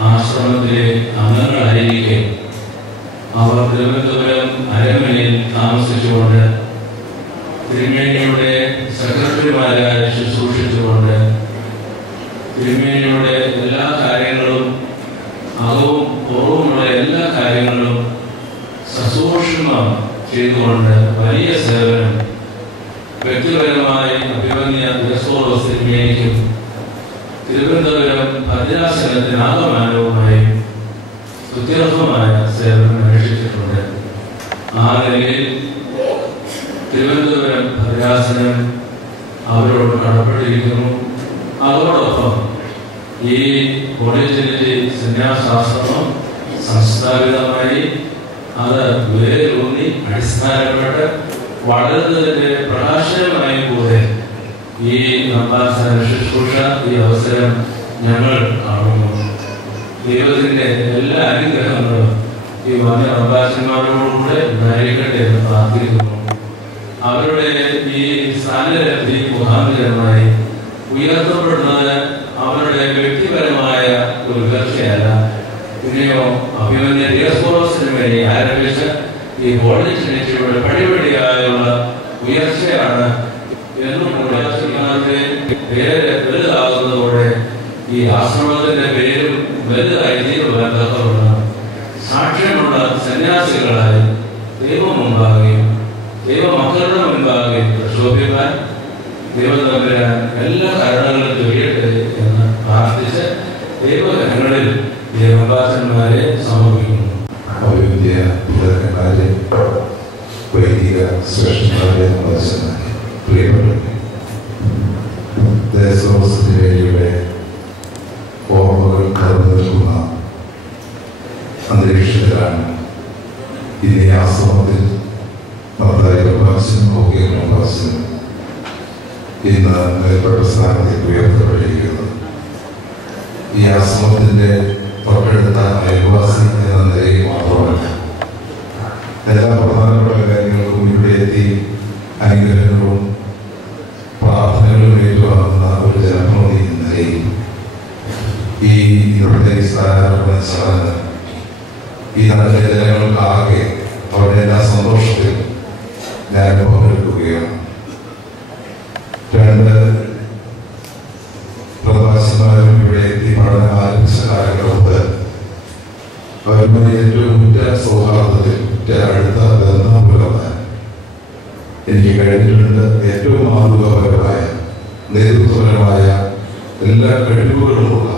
ആശ്രമത്തിലെ അംഗങ്ങളായിരിക്കെ അവർ തിരുവനന്തപുരം അരമനയിൽ താമസിച്ചുകൊണ്ട് തിരുമേനിയുടെ സെക്രട്ടറിമാരായി ശുശ്രൂഷിച്ചുകൊണ്ട് തിരുമേനിയുടെ എല്ലാ കാര്യങ്ങളും അകവും പുറവുമുള്ള എല്ലാ കാര്യങ്ങളും സസൂക്ഷ്മം ചെയ്തുകൊണ്ട് വലിയ സേവനം വ്യക്തിപരമായി അഭിവന്യ ദിയോസ്കോറോസ് തിരുമേനിക്കും തിരുവനന്തപുരം ഭദ്രാസനത്തിനാകമാനവുമായി സ്തുത്യർഹമായ സേവനം അനുഷ്ഠിച്ചിട്ടുണ്ട്. ആ നിലയിൽ തിരുവനന്തപുരം ഭദ്രാസനം അവരോട് കടപ്പെട്ടിരിക്കുന്നു. അതോടൊപ്പം ഈ കോളേജിലെ സന്യാസാശ്രമം സംസ്ഥാപിതമായി അത് വേരൂന്നി അടിസ്ഥാനപ്പെട്ട് വളരുന്നതിൻ്റെ പ്രകാശനമായി കൂടെ ഈ നമ്പാസന ശുശ്രൂഷ ഈ അവസരം ഞങ്ങൾ കാണുന്നു. ദൈവത്തിൻ്റെ എല്ലാ അനുഗ്രഹങ്ങളും ഈ വന്യ നമ്പാസന്മാരോടുകൂടെ ഉണ്ടായിരിക്കട്ടെ എന്ന് പ്രാർത്ഥിക്കുന്നു. അവരുടെ ഈ സ്ഥാനലബ്ധി മുഖാന്തരമായി ഉയർത്തപ്പെടുന്നത് അവരുടെ വ്യക്തിപരമായ ഒരു ഉയർച്ചയല്ല, പിന്നെയോ അഭിമന്യ ദിയോസ്കോറോസിന് വേണ്ടി ആരംഭിച്ച ഈ ഹോളി ട്രിനിറ്റിയുടെ പടിപടിയായുള്ള ഉയർച്ചയാണ് എന്നും പേര് വലുതാകുന്നതോടെ ഈ ആശ്രമത്തിന്റെ പേരും വലുതായി തീരുവാൻ സാക്ഷ്യമുള്ള സന്യാസികളായി ദൈവം മുമ്പാകുകയും ദൈവമക്കളുടെ മുൻപാകുകയും പ്രക്ഷോഭിക്കാൻ ദൈവതമ്പുരാൻ എല്ലാ കാരണങ്ങളും ചൊരിയട്ടെ എന്ന് പ്രാർത്ഥിച്ച് ദൈവജനങ്ങളിൽ ദേവദാസന്മാരെ സമർപ്പിക്കുന്നു. വൈദിക ശ്രേഷ്ഠന്മാരെ, പ്രിയപ്പെട്ടവരെ, ദേവസ്വത്തിൻ്റെ ഇന്ന് മേൽപ്പെട്ട സ്ഥാനത്തേക്ക് ഉയർത്തപ്പെട്ടിരിക്കുന്നത്. ഈ ആശ്രമത്തിൻ്റെ തൊട്ടടുത്ത അയൽവാസി എന്ന നിലയിൽ മാത്രമല്ല, എല്ലാ പ്രധാനപ്പെട്ട കാര്യങ്ങൾക്കും ഇവിടെ എത്തി അനുഗ്രഹങ്ങളും പ്രാർത്ഥനകളും ഏറ്റുവാങ്ങുന്ന ഒരു ജനപ്രതിനിധി എന്ന നിലയിൽ ഈ ഇന്നത്തെ സ്ഥാനാരോപണ ചടങ്ങ് ഈ നാട്ടിലെ ജനങ്ങൾക്കാകെ അവരുടെ എല്ലാ സന്തോഷത്തിലും ഞാൻ പങ്കെടുക്കുകയാണ്. 2 പ്രവാസിമാരും ഇവിടെ എത്തി പഠനം ആരംഭിച്ച കാലഘട്ടത്ത് അവരുമായി ഏറ്റവും ഉറ്റ സൗഹാർദ്ദത്തിൽ അടുത്ത ബന്ധം പുലർത്താൻ എനിക്ക് കഴിഞ്ഞിട്ടുണ്ട്. ഏറ്റവും മാതൃകാപരമായ നേതൃത്വപരമായ എല്ലാ കഴിവുകളുമുള്ള,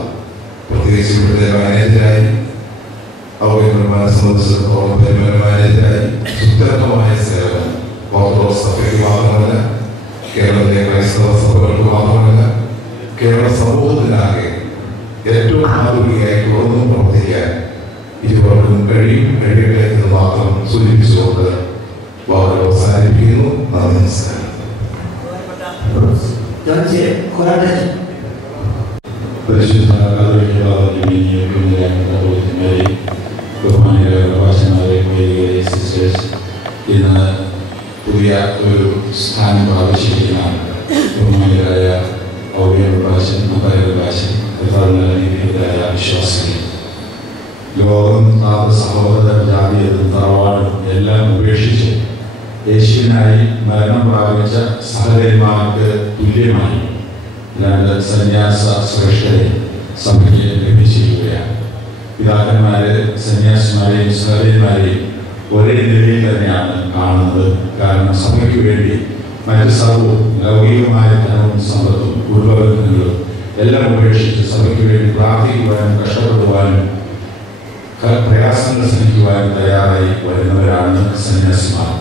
പ്രത്യേകിച്ച് ഇവിടുത്തെ മാനേജരായി ഔദ്യോഗികമായി സംബന്ധിച്ചിടത്തോളം മാനേജരായി സുത്യർത്ഥമായ സേവനം ഓർത്തഡോക്സ് സഭയ്ക്ക് മാത്രമല്ല, കേരളത്തിലെ ക്രൈസ്തവ സഭകൾക്ക് മാത്രമല്ല, കേരള സമൂഹത്തിനാകെ ഏറ്റവും മാതൃകയായി തുടർന്നും പ്രവർത്തിക്കാൻ ഇരുവർക്കും കഴിയട്ടെ എന്ന് മാത്രം സൂചിപ്പിച്ചുകൊണ്ട് വാക്കുകൾ അവസാനിപ്പിക്കുന്നു. നന്ദി, നമസ്കാരം. പരിശുദ്ധ ബഹുമാനികളെ പ്രഭാഷകന്മാരെ, വൈദികരെ, സിസ്റ്റേഴ്സ്, ഇന്ന് പുതിയ ഒരു സ്ഥാനം പ്രാപിച്ചിരിക്കുന്ന ബഹുമാനികളായ ഔദ്യോഗിക പ്രഭാഷകൻ, അപായ പ്രഭാഷകൻ, കർത്താവിനായ വിശ്വാസികൾ, ലോകം, സഹോദര, ജാതിയതും തറവാടും എല്ലാം ഉപേക്ഷിച്ച് യേശുവിനായി മരണം പ്രാപിച്ച സഹോദരന്മാർക്ക് തുല്യമായി 2 സന്യാസ ശ്രേഷ്ഠരെ സഭയ്ക്ക് ലഭിച്ചിരിക്കുകയാണ്. പിതാക്കന്മാരെ, സന്യാസിമാരെയും സഹോദരന്മാരെയും ഒരേ നിലയിൽ തന്നെയാണ് കാണുന്നത്. കാരണം സഭയ്ക്ക് വേണ്ടി മറ്റ് സർവ്വവും, ലൗകികമായ ധനവും സമ്പത്തും കുടുംബബന്ധങ്ങളും എല്ലാം ഉപേക്ഷിച്ച് സഭയ്ക്ക് വേണ്ടി പ്രാർത്ഥിക്കുവാനും കഷ്ടപ്പെടുവാനും പ്രയാസങ്ങൾ സഹിക്കുവാനും തയ്യാറായി വരുന്നവരാണ് സന്യാസിമാർ.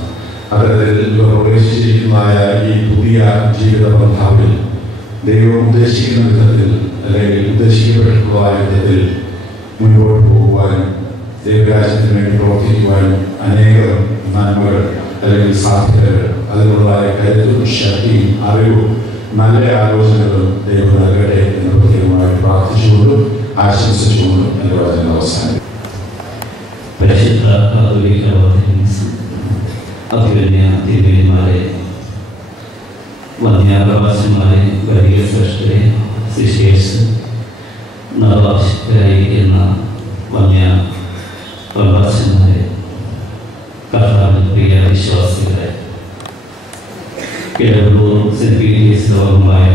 അത്തരത്തിൽ പ്രവേശിച്ചിരിക്കുന്നതായ ഈ പുതിയ ജീവിത പന്ഥാവിൽ ദൈവം ഉദ്ദേശിക്കുന്ന വിധത്തിൽ, അല്ലെങ്കിൽ ഉദ്ദേശിക്കപ്പെട്ടിട്ടുള്ളതായ വിധത്തിൽ മുൻപോട്ട് പോകുവാനും ദൈവരാജ്യത്തിന് വേണ്ടി പ്രവർത്തിക്കുവാനും അനേകം നന്മകൾ അല്ലെങ്കിൽ സാധ്യതകൾ, അതിനുള്ള കരുത്തും ശക്തിയും അറിവും നല്ല ആലോചനകളും ദൈവം നൽകട്ടെ എന്ന് പ്രത്യേകമായി പ്രാർത്ഥിച്ചുകൊണ്ടും ആശംസിച്ചുകൊണ്ടും എൻ്റെ വചനം അവസാനിക്കും. പരിശുദ്ധ കാതോലിക്ക അഭിമന്യ തിരുമേനിമാരെ, വന്യാപ്രവാസിമാരെ, വൈദിക ശ്രേഷ്ഠരെ, സിസ്റ്റേഴ്സ്, നവവാർഷികരായിരിക്കുന്ന വന്യ പ്രവാസിമാരെ, കർത്താവിൽ പ്രിയ വിശ്വാസികളെ, കിഴവൂർ സെന്റ് പീറ്റേഴ്സ് ലോകമായ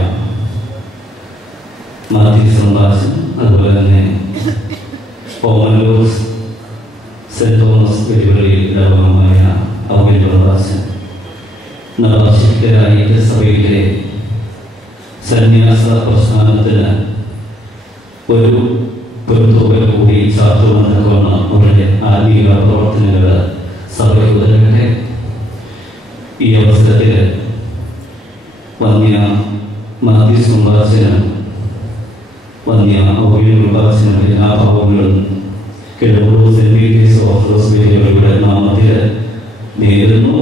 മാത്യു സംഭാഷൺ, അതുപോലെ തന്നെ ഓമല്ലൂർ സെന്റ് തോമസ് വെല്ലുവിളിയിൽ ലോകമായ ഔദ്യോഗിക പ്രവാസൻ, നവവാർഷികരായ സഭയിലെ സന്യാസ പ്രസ്ഥാനത്തിന് ഒരു പൊരുത്തുക കൂടി ചാർത്തുകൊണ്ടുവന്ന അവരുടെ ആത്മീയ പ്രവർത്തനങ്ങൾ സഭയ്ക്ക് ഉതരട്ടെ. ഈ അവസരത്തിൽ വന്യ മാത്യു സംഭാഷനും വന്യ ഔദ്യോഗിക പ്രഭാഷനും എല്ലാ ഭാവങ്ങളും കിഴവൂർ സെന്റ് പീറ്റേഴ്സ് ഓർത്തഡോക്സ് വേദികളുടെ നാമത്തിൽ നേരിടുന്നു.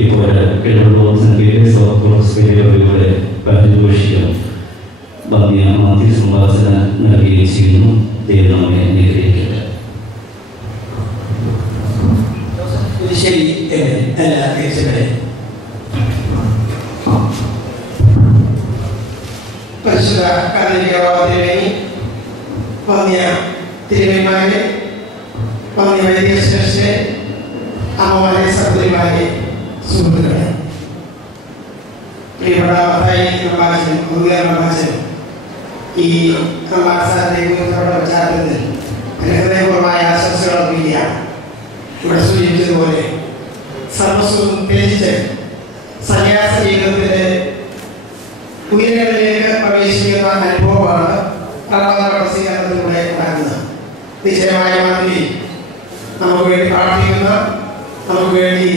ഇപ്പോൾ കിഴവൂർ സെന്റ് പീറ്റേഴ്സ് ഓർത്തഡോക്സ് വേദികളുടെ പരിപോഷിക്കും വന്യ മാത്യു സംഭാഷന നൽകുകയും ചെയ്യുന്നു. ദൈവം നമ്മെ അനുഗ്രഹിക്കട്ടെ. ശരി, എല്ലാ കേസുകളെ പരിശുദ്ധ കാതോലിക്കവാദികളെയും വന്യ തിരുമേനിമാരെ, വന്യ വൈദിക ശ്രേഷ്ഠരെ, അമ്മമാരെ, സഹോദരിമാരെ, സുഹൃത്തുക്കളെ, പ്രിയപ്പെട്ട പ്രഭാഷകൻ ഈ സമാസാരത്തേക്ക് പശ്ചാത്തലത്തിൽ ഹൃദയപൂർവമായ ആശംസകൾ അർപ്പിക്കുകയാണ്. ഇവിടെ സൂചിപ്പിച്ചതുപോലെ സർവസ്വം ത്യജിച്ച് സന്യാസ ജീവിതത്തിൻ്റെ ഉയരങ്ങളിലേക്ക് പ്രവേശിക്കുന്ന അനുഭവമാണ് പ്രസിദ്ധീകരണത്തിലൂടെ ഉണ്ടാകുന്നത്. നിശ്ചയമായ മാതിരി നമുക്ക് വേണ്ടി പ്രാർത്ഥിക്കുന്ന, നമുക്ക് വേണ്ടി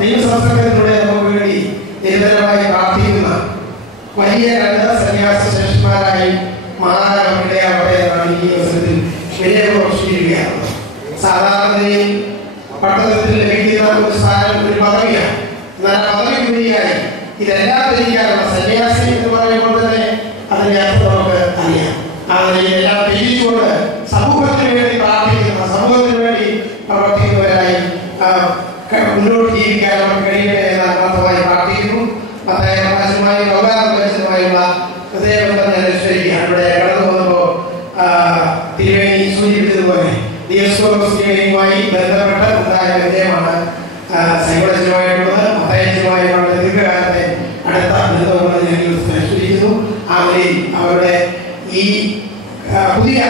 ദൈവസംസ്കരണത്തിലൂടെ നമുക്ക് വേണ്ടി നിരന്തരമായി പ്രാർത്ഥിക്കുന്ന വലിയ 2 സന്യാസ ശ്രേഷ്ഠന്മാരായി മാറാനിടയാവട്ടെ എന്നാണ് ഈ അവസരത്തിൽ വലിയ പ്രവർത്തിക്കുകയാണ്. സാധാരണ പട്ടണത്തിൽ ലഭിക്കുന്ന ഒരു സ്ഥാനം, ഒരു പദവിയാണ്. എന്നാൽ ആ പദവി ഇതെല്ലാം ത്യജിക്കാനുള്ള സന്യാസി എന്ന് പറയുമ്പോൾ തന്നെ അതിന്റെ അർത്ഥം നമുക്ക് അറിയാം. അങ്ങനെ ഇതെല്ലാം ത്യജിച്ചുകൊണ്ട് സമൂഹത്തിന് വേണ്ടി പ്രാർത്ഥിക്കുന്ന, സമൂഹത്തിന് വേണ്ടി പ്രവർത്തിക്കുന്നവരായി മുന്നോട്ട് ജീവിക്കാൻ നമുക്ക് കഴിയട്ടെ എന്ന് ആത്മാർത്ഥമായി പ്രാർത്ഥിക്കുന്നു. മത്തായി ലോകാനുമായുള്ള ഹൃദയബന്ധം ഞാൻ അനുസ്മരിക്കുകയാണ്. ഇവിടെ കടന്നു പോകുമ്പോൾ തിരുവേണി സൂചിപ്പിച്ചതുപോലെ തിരുവേണിയുമായി ബന്ധപ്പെട്ട് ഉണ്ടായ വിജയമാണ് സൈക്കോളജിയുമായിട്ടുള്ളത്. മത്തായിയുമായുള്ള ദീർഘകാലത്തെ അടുത്ത ബന്ധമുള്ളത് ഞാൻ അനുസ്മരിക്കുന്നു. അവരിൽ അവരുടെ ഈ പുതിയ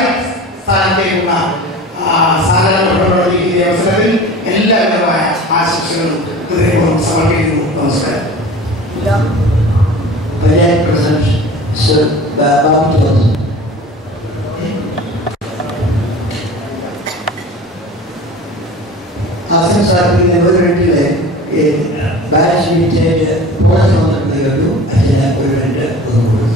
സ്ഥാനത്തേക്കുള്ള സ്ഥാനപ്പെടുന്ന അവസരത്തിൽ എല്ലാവിധമായ ആശംസകളും ഹൃദയപൂർവ്വം സമർപ്പിക്കുന്നു. നമസ്കാരം. ആശംസാർപ്പിക്കുന്ന ഒരു വേണ്ടിയിലെ ബാച്ച് മീറ്റ് പ്രോത്സാഹനം കേട്ടു. അതിന് ഒരു രണ്ട് കൊടുക്കുന്നു.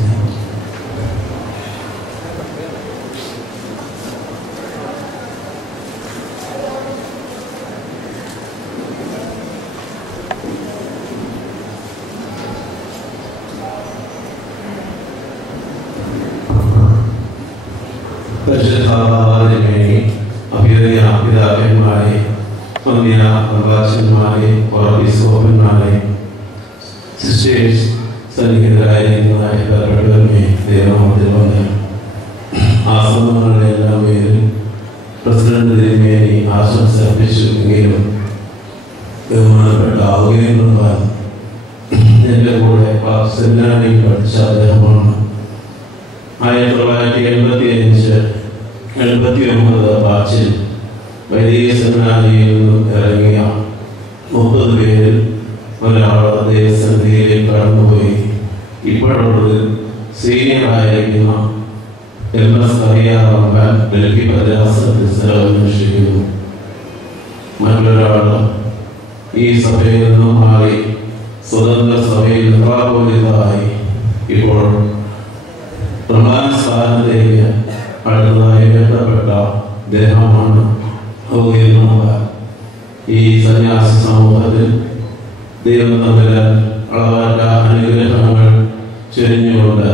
പിതാക്കന്മാരെ, പ്രഭാഷകന്മാരെ, ഓഫീസോഫന്മാരെ, സിസ്റ്റേഴ്സ്, സന്നിഹിതരായ ദേവനാമത്തിൽ വന്ന് ആശ്രമങ്ങളുടെ എല്ലാം പേരിൽ പ്രസിഡന്റ് തിരുമേനി ആശംസ അർപ്പിച്ചിരുന്നെങ്കിലും ബഹുമാനപ്പെട്ട ആവുകയെന്നുള്ളവർ എൻ്റെ കൂടെ സെമിനാറിൽ പഠിച്ച അദ്ദേഹമാണ്. 1985-89 ബാച്ചിൽ വലിയ സെമിനാരിയിൽ നിന്നും ഇറങ്ങിയ 30 പേരിൽ ഒരാൾ ദേവസന്നിധിയിലേക്ക് കടന്നുപോയി. ഇപ്പോഴുള്ളത് സീനിയറായിരിക്കുന്ന MS അറിയാറാൻ ഡൽഹി പ്രജാസത്തിൽ സേവനമനുഷ്ഠിക്കുന്നു. മറ്റൊരാൾ ഈ സഭയിൽ നിന്നും മാറി സ്വതന്ത്ര സഭയിൽ മെത്രാപ്പോലീത്തായി ഇപ്പോൾ പ്രധാന സ്ഥാനത്തേക്ക് അടുത്തതായി ബന്ധപ്പെട്ട ദേഹമാണ്. ഈ സന്യാസ സമൂഹത്തിൽ ദൈവം തമ്പുരാൻ അളവറ്റ അനുഗ്രഹങ്ങൾ ചൊരിഞ്ഞുകൊണ്ട്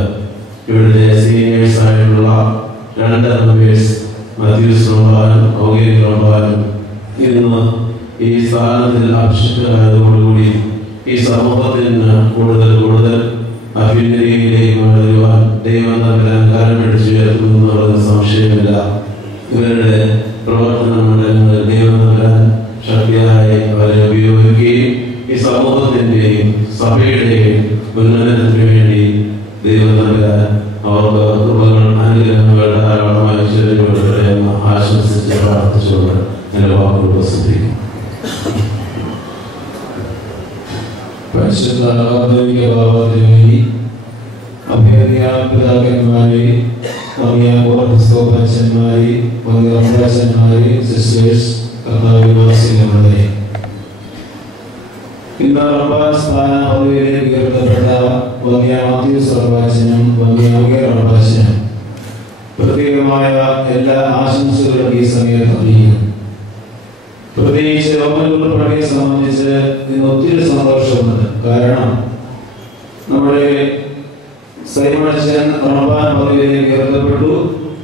ഇവിടുത്തെ സീനിയേഴ്സായിട്ടുള്ള 2 മെമ്പേഴ്സ് മത്യൂസ് റോംബാനും ഔഗേൻ റോംബാനും ഇന്ന് ഈ സ്ഥാനത്തിൽ അഭിഷിക്തരായതോടുകൂടി ഈ സമൂഹത്തിന് കൂടുതൽ അഭ്യുന്നതിയിലേക്ക് വളരുവാൻ ദൈവം തമ്പുരാൻ കാലം പിടിച്ചു ഉയർത്തുന്നു എന്നുള്ളത് സംശയമില്ല. ഇവരുടെ പ്രവർത്തന മണ്ഡലങ്ങളിൽ ദൈവം തമ്പുരാൻ ശക്തിയായി അവരെ ഉപയോഗിക്കുകയും ഈ സമൂഹത്തിന്റെയും സഭയുടെയും ഉന്നതനത്തിന് വേണ്ടി ദൈവം തമ്പുരാൻ അവർക്ക് കൃപകൾ അനുഗ്രഹങ്ങൾ ധാരാളമായി ചൊരിഞ്ഞുകൊടുക്കട്ടെ എന്ന് ആശംസിച്ച് പ്രാർത്ഥിച്ചുകൊണ്ട് എൻ്റെ വാക്കുകൾ പ്രസിദ്ധിക്കും. പിതാക്കന്മാരെ, സിസ്റ്റേഴ്സ്, കർത്താവിവാസികളുടെ ഇന്ന് റബ്ബാൻ സ്ഥാന പദവിയിലേക്ക് ഉയർത്തപ്പെട്ട മാത്യൂസ് റബ്ബാച്ചനും റബ്ബാച്ചനും പ്രത്യേകമായ എല്ലാ ആശംസകളും ഈ സമയത്ത് അറിയിക്കുന്നു. പ്രത്യേകിച്ച് റോമലൂർ പള്ളിയെ സംബന്ധിച്ച് ഇന്ന് ഒത്തിരി സന്തോഷമുണ്ട്. കാരണം നമ്മുടെ സൈമൺ റബ്ബാൻ പദവിയിലേക്ക് ഉയർത്തപ്പെട്ടു.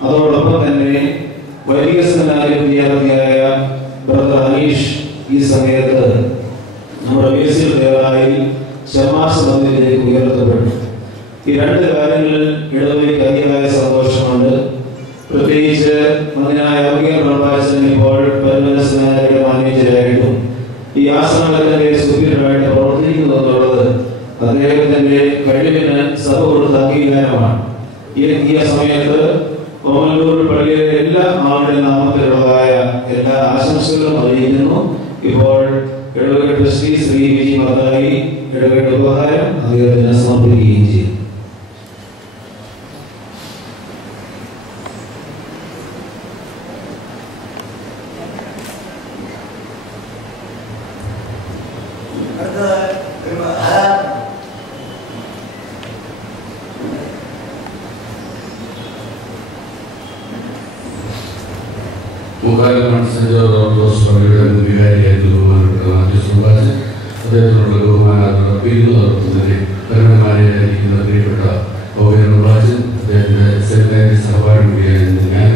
അതോടൊപ്പം തന്നെ വൈദിക സെമിനാരി വിദ്യാർത്ഥിയായ ബ്രദർ അനീഷ് ഈ സമയത്ത് നമ്മുടെ ബേസിൽ ദേവാലയിൽ ശമാസ മന്ദിരത്തിലേക്ക് ഉയർത്തപ്പെട്ടു. ഈ 2 കാര്യങ്ങളിൽ ഇടവയ്ക്ക് അതിയായ സന്തോഷമുണ്ട്. പ്രത്യേകിച്ച് മതിനായ ഔഗേൻ ഇപ്പോൾ പരിമല സെമിനാരിയുടെ മാനേജരായിട്ടും ഈ ആശ്രമത്തിന്റെ സുപ്പീരിയറായിട്ട് പ്രവർത്തിക്കുന്നു എന്നുള്ളത് അദ്ദേഹത്തിന്റെ കഴിവിന് സഭ കൊടുത്ത അംഗീകാരമാണ്. ഈ സമയത്ത് ഓമല്ലൂർ പള്ളിയിലെ എല്ലാ ആളുകളുടെ നാമത്തിലുള്ളതായ എല്ലാ ആശംസകളും അറിയിക്കുന്നു. ഇപ്പോൾ ഇടവകയുടെ ശ്രീ വിജി മതായി ഇടവകയുടെ ഉപഹാരം അദ്ദേഹത്തിന് സമർപ്പിക്കുകയും ചെയ്തു. അദ്ദേഹത്തിനുള്ള ബഹുമാനാർത്ഥം അദ്ദേഹത്തിന്റെ സെക്രട്ടറി സഹപാഠി കൂടിയായിരുന്നു ഞാൻ.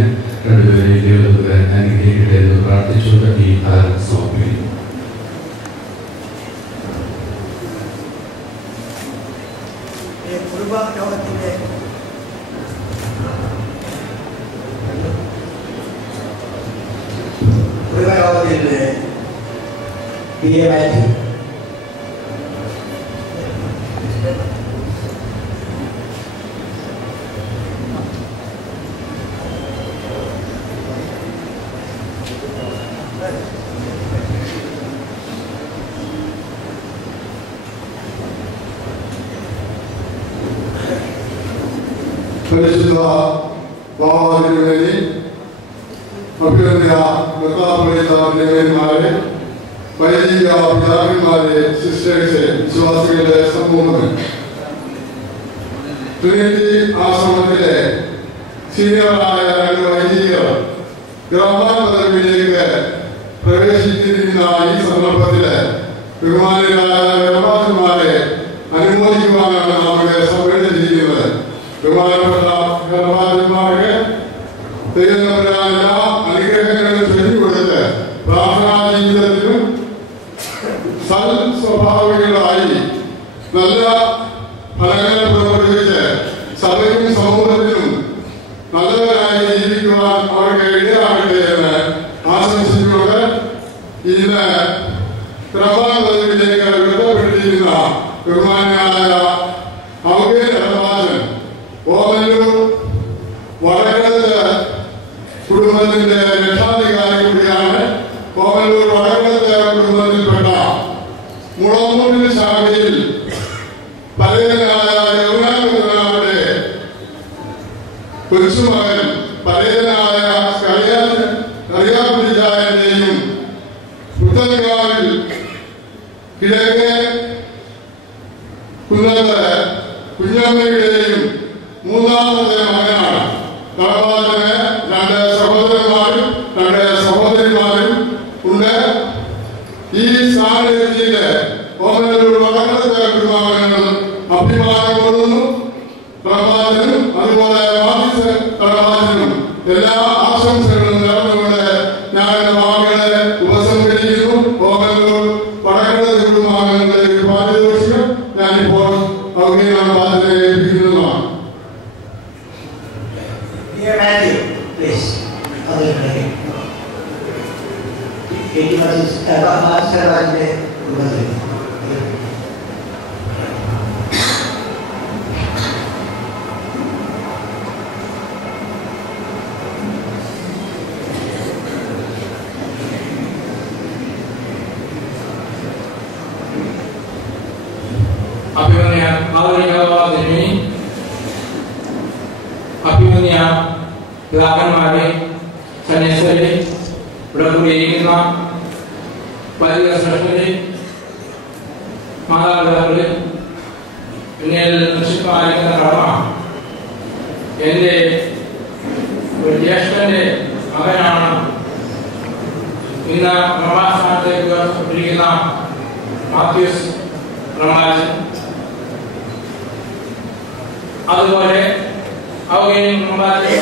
രണ്ടുപേരെയും ദൈവത്തിന് അനുഗ്രഹിക്കട്ടെ എന്ന് പ്രാർത്ഥിച്ചുകൊണ്ട് ഈ കാലം സമർപ്പിക്കുന്നു. കുടുംബയോഗത്തിന്റെ പരിശുദ്ധ ഭാവത്തിന് വേണ്ടി അഭ്യർത്ഥന മെത്രാപ്പൊലീത്തമാരെ, വൈദിക പിതാക്കന്മാരെ, സിസ്റ്റേഴ്സ്, വിശ്വാസികളുടെ സമൂഹങ്ങൾ, ട്രിനിറ്റി ആശ്രമത്തിലെ സീനിയറായ രണ്ട് വൈദികർ ഗ്രാമ പദവിയിലേക്ക് പ്രവേശിച്ചിരിക്കുന്ന ഈ സന്ദർഭത്തില് ബഹുമാനരായ ഗ്രഹവാസന്മാരെ അനുമോദിക്കുവാനാണ് നമ്മുടെ സമ്മേളിച്ചിരിക്കുന്നത്. ബഹുമാനപ്പെട്ട ഗ്രഹവാസന്മാർക്ക് ദൈവത്തിനുള്ള അനുഗ്രഹങ്ങളും ചൊല്ലിക്കൊടുത്ത് പ്രാർത്ഥനാ ജീവിതത്തിലും സൽ സ്വഭാവികളായി നല്ല ഫലങ്ങൾ പുറപ്പെടുവിച്ച് സഭയ്ക്കും സമൂഹത്തിനും നല്ലവരായി ജീവിക്കുവാൻ അവർക്ക് ഇടയാകട്ടെ എന്ന് ആശംസിച്ചുകൊണ്ട് ഇന്ന് ക്രമപദവിയിലേക്ക് ബന്ധപ്പെട്ടിരിക്കുന്ന ബഹുമാനായ ഔദ്യോഗികവാസൻ ഓമല്ലൂർ വടക്കത്ത് കുടുംബത്തിന്റെ രക്ഷാധികാരി കൂടിയാണ്. ഓമല്ലൂർ വടക്കത്ത് കുടുംബത്തിൽപ്പെട്ട മുളമൂടിൽ ശാഖയിൽ പലതനായ യൗനാകുമാരുടെ കൊച്ചുമകൻ പലതനായ കറിയാപ്പിടിച്ചായന്റെയും പുത്തൻകാവിൽ കിഴക്കേ കുന്നത്ത് കുഞ്ഞമ്മയുടെയും മൂന്നാമത്തെ മകനാണ്. കളവാതിന് രണ്ട് സഹോദരന്മാരും രണ്ട് സഹോദരിമാരും ഉണ്ട്. ഈ സാഹചര്യത്തില് ഓമല്ലൂർ വടക്കത്തെ കുടുംബാംഗങ്ങൾ അഭിമാനം കൊള്ളുന്നു. കളവാതിനും അതുപോലെ കളവാതിനും എല്ലാ ആശംസകളും നേർന്നുകൊണ്ട് ഞാൻ എന്റെ വാക്കുകളെ ഉപസംഹരിക്കുന്നു. ഓമല്ലൂർ വടക്കത്തെ കുടുംബാംഗങ്ങളുടെ പാരിതോഷികം ഞാനിപ്പോൾ ഔദ്യോഗികവാദത്തെ ഏൽപ്പിക്കുന്നതാണ്. അഭിമന്യ പിതാക്കന്മാരെ, സന്യസ്തരെ, ഇവിടെ കൂടിയിരിക്കുന്ന വൈദിക ശ്രേഷ്ഠരെ, മാതാപിതാക്കളെ, എന്നിൽ നിക്ഷിപ്തമായിരിക്കുന്ന കടമ എൻ്റെ ഒരു ജ്യേഷ്ഠന്റെ മകനാണ് ഇന്ന് പ്രഭാഷണത്തേക്ക് ഉയർത്തപ്പെട്ടിരിക്കുന്ന മാത്യൂസ് പ്രമാജൻ. അതുപോലെ ഔദ്യോഗിക പ്രമാജൻ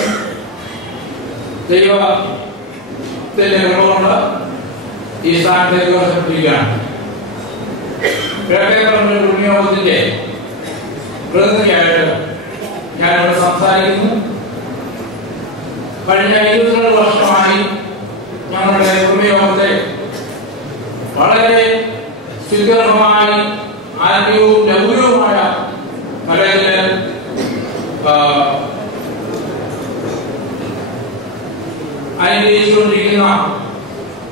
ദൈവത്തിന്റെ കൃപകൊണ്ട് ഈ സ്ഥാനത്തേക്ക് ഉയർത്തപ്പെട്ടിരിക്കുകയാണ്. കുടുംബയോഗത്തിന്റെ പ്രതിനിധിയായിട്ട് ഞാനിവിടെ സംസാരിക്കുന്നു. കഴിഞ്ഞ 22 വർഷമായി ഞങ്ങളുടെ കുടുംബയോഗത്തെ വളരെ സുദീർഘമായി ആത്മീയവും ലഘുവുമായ നിലയിൽ അനുഗ്രഹിച്ചുകൊണ്ടിരിക്കുന്ന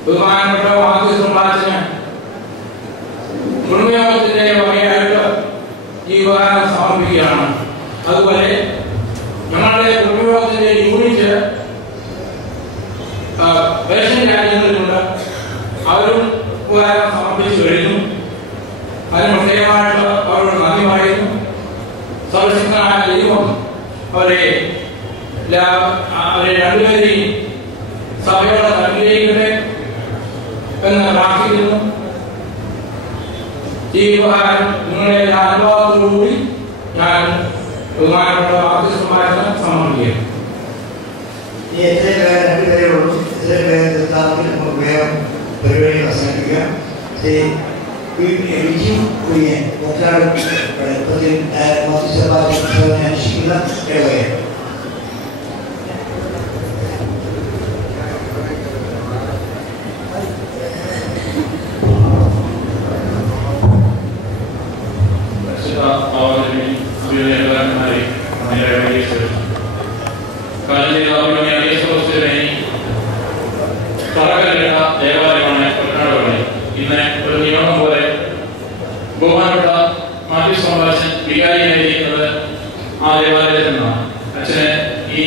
ബഹുമാനപ്പെട്ട മാത്യൂസ് കുടുംബയോഗത്തിന്റെ വകയായിട്ട് ഈ ഉപകാരം സമർപ്പിക്കുകയാണ്. അതുപോലെ ഞങ്ങളുടെ കുടുംബയോഗത്തിന്റെ യൂണിറ്റ് റേഷൻ രാജ്യങ്ങളിലുണ്ട്. അവരും ഉപകാരം സമർപ്പിച്ചു കഴിഞ്ഞു. അതിന് പ്രത്യേകമായിട്ട് അവരോട് നന്ദി പറയുന്നു. സർവശക്തനായ ദൈവം അവരെ രണ്ടുപേരെയും സഭയോടെ അനുഗ്രഹിക്കട്ടെ എന്ന് പ്രാർത്ഥിക്കുന്നു. ഈ ഉപകാരം നിങ്ങളുടെ അനുഭവത്തോടുകൂടി ഞാൻ ബഹുമാനപ്പെട്ട ആർട്ടിസ്റ്റുമാരെ സമർപ്പിക്കുക. ഈ എത്രയും വേഗം രണ്ടുപേരേ ഉള്ളൂ. എത്രയും വേഗം തീർത്ഥാടനത്തിൽ നമുക്ക് വേഗം പരിപാടി അവസാനിപ്പിക്കുക. വിജയം കുര്യൻ ഒറ്റാട് എളുപ്പത്തിൽ അന്വേഷിക്കുന്ന ഇടവകയാണ്. ദേവാലയമാണ് ഒറ്റനാട്. ഇന്ന് ഒരു നിയമം പോലെ ബഹുമാനപ്പെട്ട മാത്യു സമ്പാദിച്ചൻ വികാരിയായിരിക്കുന്നത് ആ ദേവാലയത്തിൽ നിന്നാണ്. അച്ഛനെ ഈ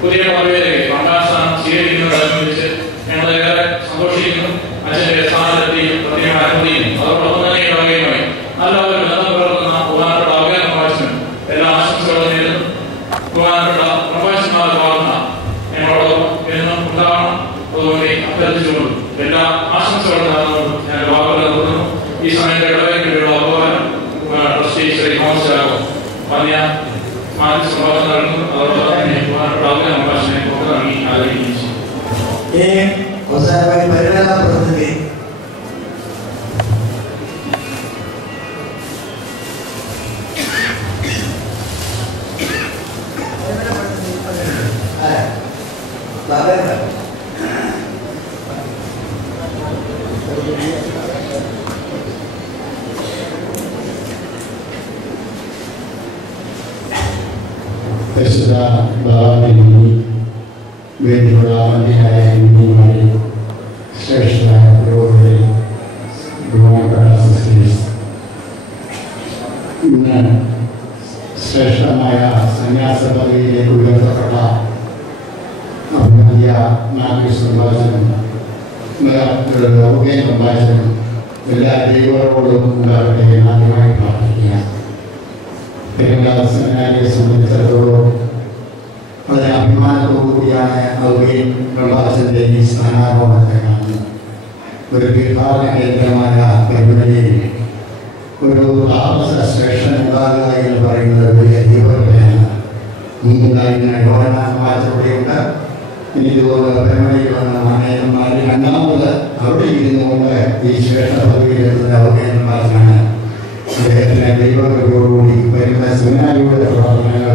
പുതിയ പദവിയിലേക്ക് രണ്ടാം സ്ഥാനം സ്വീകരിക്കുന്നതനുസരിച്ച് ഞങ്ങൾ ഏറെ സന്തോഷിക്കുന്നു. അച്ഛന്റെ സ്ഥാനത്തെത്തി പ്രത്യേകം അനുമതിയും അതോടൊപ്പം തന്നെ ഇടവകയുമായി നല്ല ഒരു ബന്ധം പുലർത്തുന്ന ബഹുമാനപ്പെട്ട അവകാശ പ്രഭാഷകനും എല്ലാ ആശംസകളും നേരുന്നു. ബഹുമാനപ്പെട്ട പ്രഭാഷകന്മാരുടെ ഭാഗത്തുന്ന ഞങ്ങളോടൊപ്പം എന്നും ഉണ്ടാവണം. അതുകൊണ്ട് അഭ്യർത്ഥിച്ചുകൊണ്ടും എല്ലാ ആശംസകളും നേർന്നുകൊണ്ടും ഞാൻ വാക്കുകൾ നിർത്തുന്നു. ഈ സമയത്ത് ഇടവേളയ്ക്കുള്ള അപകാരം ട്രസ്റ്റി ശ്രീ മോഹൻലാലോ പറഞ്ഞ മാറ്റി സംഭാഷണം നൽകുന്നു. അതോടൊപ്പം തന്നെ ബഹുമാനപ്പെട്ട അവകാശ പ്രഭാഷകനെ പുറത്തു നൽകി ആദരിക്കുകയും ചെയ്യും. അവസാനമായി പരിപാലന പ്രതിനിധി പരിശുദ്ധ ഭാവനയിൽ വേദിയുള്ള മധ്യയായ ഹിന്ദുമാരിൽ ശ്രേഷ്ഠരായ പുരോഗതിയിൽ ബഹുമാനപ്പെട്ട ഇന്ന് ശ്രേഷ്ഠമായ സന്യാസ പദവിയിലേക്ക് ഉയർത്തപ്പെട്ട അഭിനന്ദിയ മാത്യു സമ്പാദനും ഉപേന്ദ്ര സമ്പാദനും എല്ലാ ദൈവങ്ങളോടും ഉണ്ടാകട്ടെ ആദ്യമായി പ്രാർത്ഥിക്കുക. പെരുന്നാൾ സെമിനാരിയെ സംബന്ധിച്ചിടത്തോളം വളരെ അഭിമാനത്തോടുകൂടിയാണ് ഔദ്യോഗിക പ്രഭാഷന്റെ ഈ സ്ഥാനാരോഹണത്തെ കാണുന്നത്. ഒരു തീർത്ഥാടന കേന്ദ്രമായ പെരുമലയിൽ ഒരു താമസ സ്റ്റേഷൻ ഉണ്ടാകുക എന്ന് പറയുന്നത് വലിയ ദൈവകൃപയാണ്. മുമ്പുണ്ടായിരുന്ന യോഹന്നാൻ സമാജത്തിലൂടെയുണ്ട്. ഇനി ഇതുപോലെ പെരുമലയിൽ വന്ന മാനേജന്മാരിൽ രണ്ടാമത് അവിടെ ഇരുന്നുകൊണ്ട് ഈ ശ്രേഷ്ഠ പദവിയിലെത്തുന്ന ഔദ്യോഗിക പ്രഭാഷനാണ്. അദ്ദേഹത്തിന് ദൈവകൃപയോടുകൂടി വരുന്ന സെമിനാരിയുടെ പ്രവർത്തനങ്ങൾ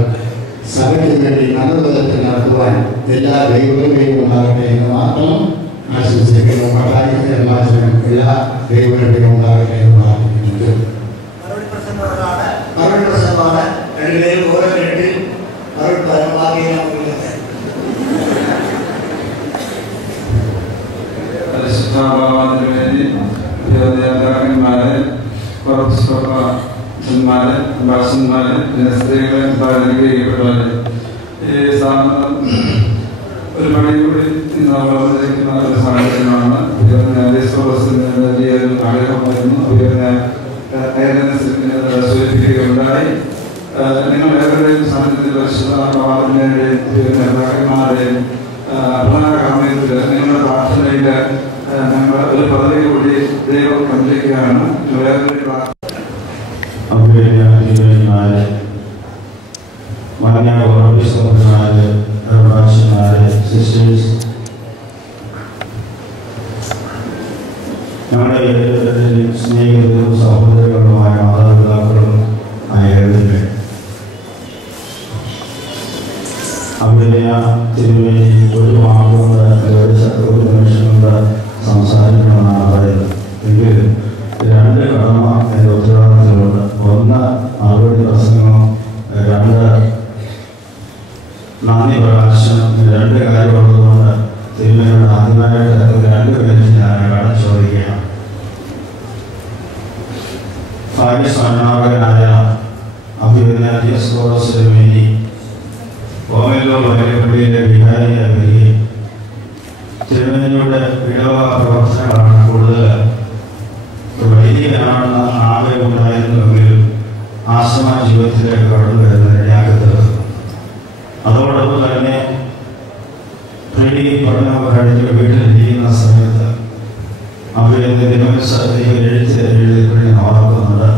സഭയ്ക്ക് വേണ്ടി നല്ല വിധത്തിൽ നടത്തുവാൻ എല്ലാ ദൈവകൃപയും ഉണ്ടാകട്ടെ എന്ന് മാത്രം ആശംസിക്കുന്നു. പട്ടാളിക്ക് എല്ലാത്തിനും എല്ലാ ദൈവകൃപയും ഉണ്ടാകട്ടെ എന്ന് പ്രാർത്ഥിക്കുന്നുണ്ട്. മറുപടി പ്രസംഗമാണ്. രണ്ടുപേരും ഓരോ മിനിറ്റിൽ മറുപടി പരമാവധി പരിശുദ്ധാഭാവത്തിന് വേണ്ടി നേതാക്കന്മാരെ പുറത്തുമാരെ ഭാഷന്മാരെ പിന്നെ സ്ത്രീകളെ അനുഗ്രഹിക്കപ്പെട്ടവരെ ഈ ഒരു മണി കൂടി ഇന്ന് വളർന്നിരിക്കുന്ന ഒരു സാഹചര്യമാണ്. വലിയ ഒരു ആഗ്രഹമായിരുന്നു. സൂചിപ്പിക്കുകയുണ്ടായി. നിങ്ങൾ ഏവരുടെയും സാന്നിധ്യത്തിൽ പരിശുദ്ധാഭാവത്തിൻ്റെയും നേതാക്കന്മാരുടെയും അഭിമാനകാമയത്തിൽ നിങ്ങളുടെ പ്രാർത്ഥനയിൽ ഞങ്ങൾ ഒരു പദവി കൂടി ദൈവം കണ്ടിരിക്കുകയാണ്. ഞങ്ങളുടെ സ്നേഹിതരും സഹോദരങ്ങളുമായ മാതാപിതാക്കളും ആയവരുടെ അവരുടെ തിരുവേദി ഒരു വാക്കുകൊണ്ട് ഒരു നിമിഷം കൊണ്ട് സംസാരിക്കണമെന്നാണ് പറയുന്നത്. എങ്കിലും രണ്ട് കടമ എൻ്റെ ഉത്തരവാദിത്തത്തിലുണ്ട്. ഒന്ന് മറുപടി പ്രസംഗം, രണ്ട് നന്ദി പ്രകാശനം. രണ്ട് കാര്യമുള്ളതുകൊണ്ട് തിരുവേദിയുടെ ആദ്യമായിട്ട് രണ്ടുപേരും ഞാൻ കടം ചോദിക്കുകയാണ്. ഭാഗ്യസ്മരണാർഹനായ അഭിനന്ദന വേണ്ടി ഓമല്ലൂർ വയലപ്പള്ളിയിലെ വികാരിയായി വരികയും തിരുവനന്തപുരയുടെ വിടവ പ്രവർത്തനങ്ങളാണ് കൂടുതൽ വൈദികനാണെന്ന് ആഗ്രഹമുണ്ടായിരുന്നുവെങ്കിലും ആശ്രമ ജീവിതത്തിലേക്ക് കടന്നു വരുന്ന ഇടയാക്കി തീർന്നു. അതോടൊപ്പം തന്നെ പ്രീ പഠനമൊക്കെ കഴിഞ്ഞ് വീട്ടിലിരിക്കുന്ന സമയത്ത് അവരുടെ എഴുതി ഓർക്കുന്നുണ്ട്.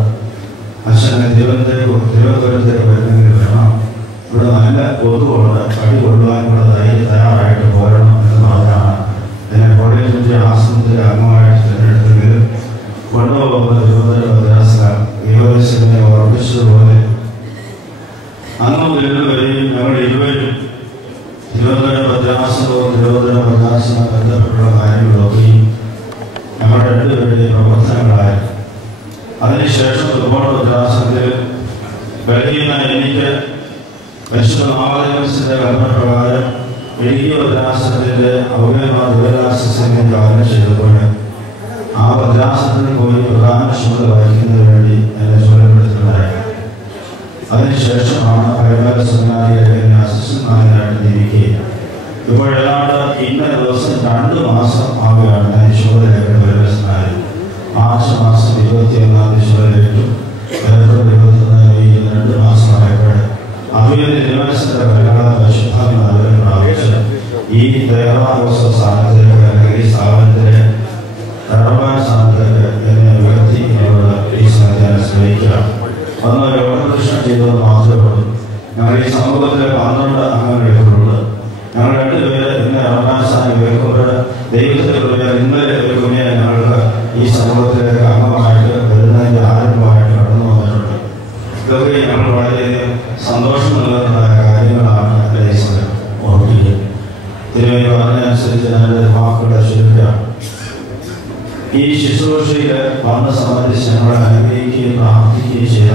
അച്ഛനെ തിരുവനന്തപുരത്തേക്ക് വരുന്നെങ്കിൽ വേണം ഒന്നുകൊണ്ട് അടികൊള്ളുവാനുള്ളതായി തയ്യാറായിട്ട് പോരണം എന്ന് പറഞ്ഞാണ് എന്നെ കോളേജിൻ്റെ ആശ്രമത്തിലെ അംഗമായിട്ട് തിരഞ്ഞെടുത്തെങ്കിലും കൊണ്ടുപോകുന്ന യുവജനെ ഓർമ്മിച്ചതുപോലെ അന്നും വരെയും ഞങ്ങൾ ഇരുവരും തിരുവനന്തപുരം ഭദ്രാസനവും തിരുവനന്തപുരം ഭദ്രാസനം ബന്ധപ്പെട്ടുള്ള കാര്യങ്ങളൊക്കെയും ഞങ്ങളുടെ രണ്ടുപേരുടെയും പ്രവർത്തനങ്ങളായിരുന്നു. അതിനുശേഷം ഒരുപാട് ഭദ്രാസനത്തിൽ കഴിയുന്ന എനിക്ക് പരിശുദ്ധ മാതാവിന്റെ കൽപ്പനപ്രകാരം ഇടുക്കി ഭദ്രാസനത്തിന്റെ ഔദ്യോഗിക ദുരിതാശ്വാസത്തിന് പാലനം ചെയ്തുകൊണ്ട് ആ ഭദ്രാസനത്തിൽ പോയി പ്രധാന ചുമതല വഹിക്കുന്നതിന് വേണ്ടി എന്നെ ചുമതലപ്പെടുത്തുന്നതായിരുന്നു. അതിനുശേഷമാണ് ഹൈദരാബാദ് സെമിനാരിയിലെ അസിസ്റ്റന്റ് മാനേജറായിട്ട് നിയമിക്കുകയും ഇപ്പോൾ ഏതാണ്ട് ഇന്ന ദിവസം 2 മാസം ആവുകയാണ് ഞാൻ ചുമതലയേറ്റ സെമിനാരി. മാർച്ച് മാസം 21 ചുമതലയേറ്റു. ഏപ്രിൽ 21 ഈ 2 മാസമായപ്പോൾ അഭിവൃദ്ധി നിയമനത്തിന്റെ ഭരണഘടന പരിശുദ്ധാത്മ നൽകുന്ന പ്രാവശ്യം ഈ ദേവാഘോഷ സ്ഥാനത്തേക്ക് അല്ലെങ്കിൽ ഈ സ്ഥാപനത്തിലെ സ്ഥാനത്തേക്ക് എന്നെ ഉയർത്തി എന്നുള്ള ഈ സ്ഥാനത്തെ ശ്രമിക്കുക. അന്ന് യോഗപ്രദർശനം ചെയ്തത് മാത്രമേ ഉള്ളൂ. ഞങ്ങൾ ഈ സമൂഹത്തിലെ 12 അംഗങ്ങളെക്കുള്ളത്. ഞങ്ങൾ 2 പേര് ഇന്ന് സ്ഥാനം ഉയർക്കുമ്പോൾ ദൈവത്തെ ഇന്നലെ ഒരു കുഞ്ഞെ ഞങ്ങൾക്ക് ഈ സമൂഹത്തിലേക്ക് അംഗമായിട്ട് വരുന്നതിൻ്റെ ആരംഭമായിട്ട് കടന്നു വന്നിട്ടുണ്ട്. ഇതൊക്കെ ഞങ്ങൾ വളരെയധികം സന്തോഷം നൽകുന്ന കാര്യങ്ങളാണ് എൻ്റെ ഈ സമയം ഓർമ്മിക്കുക. തിരുവനന്തപുരം പറഞ്ഞതനുസരിച്ച് ഞാനൊരു വാക്കുകളെ ചുരുക്കുകയാണ്. ഈ ശുശ്രൂഷയിൽ വന്ന് സംബന്ധിച്ച് ഞങ്ങൾ അനുഗ്രഹിക്കുകയും പ്രാർത്ഥിക്കുകയും ചെയ്ത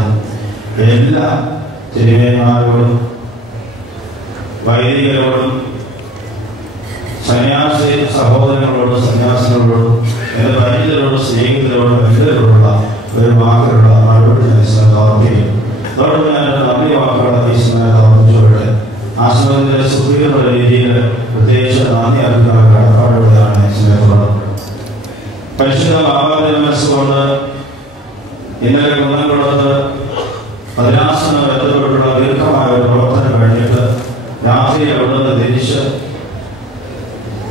എല്ലാ തിരുവേന്മാരോടും വൈദികരോടും സന്യാസി സഹോദരങ്ങളോടും സന്യാസികളോടും എൻ്റെ പരിചിതരോടും സ്നേഹിതരോടും എല്ലാവരോടുള്ള ഒരു വാക്കുകളുള്ള മറുപടി ഞാൻ സമർപ്പിക്കും. അതോടൊപ്പം ഞാൻ നന്ദി വാക്കുകൾ ഈ സമയത്ത് ഓർമ്മിച്ചുകൊണ്ട് ആശ്രമത്തിലെ സുഖീകരണ രീതിയിൽ പ്രത്യേകിച്ച് നന്ദി അറിയിക്കുന്ന കടപ്പാടുകളാണ് ഈ സമയത്തുള്ളത്. പരിശുദ്ധ മാതാവിന്റെ മനസ്സുകൊണ്ട് ഇന്നലെ കുന്നംകുളത്ത് ഭദ്രാസനം ബന്ധപ്പെട്ടുള്ള ദീർഘമായ ഒരു പ്രവർത്തനം കഴിഞ്ഞിട്ട് രാത്രി അവിടെ നിന്ന് തിരിച്ച്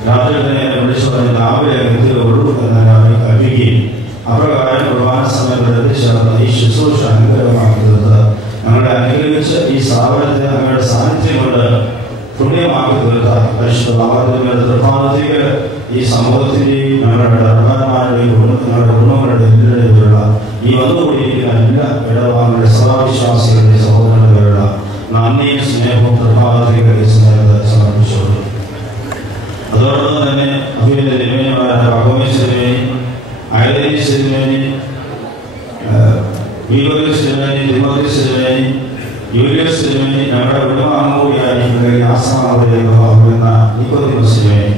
രാത്രി തന്നെ എന്നെ വിളിച്ചു പറഞ്ഞ് രാവിലെ എത്തിയുള്ളൂ എന്ന് ഞാൻ കൽപ്പിക്കുകയും അപ്രകാരം കുർബാന സമയത്ത് എത്തിച്ചേർന്ന് ഈ ശുശ്രൂഷ അനുഗ്രഹമാക്കി തീർത്ത് ഞങ്ങളെ അനുഗ്രഹിച്ച് ഈ സ്ഥാപനത്തെ ഞങ്ങളുടെ സാന്നിധ്യം കൊണ്ട് പുണ്യമാക്കി തീർത്ത പരിശുദ്ധ മാതാവിന്റെ തൃപ്പാദത്തേക്ക് ഈ സമൂഹത്തിന്റെയും ഞങ്ങളുടെ ധർമ്മന്മാരുടെയും ഞങ്ങളുടെ കുടുംബങ്ങളുടെ എല്ലാവരുടെയുള്ള ഈ വന്നുകൂടിയിരിക്കുന്ന എല്ലാ ഇടവാങ്ങളുടെ സഭാവിശ്വാസികളുടെ സഹോദരങ്ങളുടെയുള്ള നന്ദിയും സ്നേഹവും തൃപ്പാദത്തേക്ക് ഈ സമയത്ത് സമർപ്പിച്ചുകൊള്ളു. അതോടൊപ്പം തന്നെ അഭിനന്ദ തിരുമേനിമാരായ ഭഗവതി തിരുമേനി, ഐലനി തിരുമേനി, വിഗോസ് തിരുമേനി, തിമോത്തിസ് തിരുമേനി, യൂലിയസ് തിരുമേനി, ഞങ്ങളുടെ കുടുംബാംഗം കൂടിയായിരിക്കുന്ന ആസാമുന്ന നിക്കോദിമോസ് തിരുമേനി,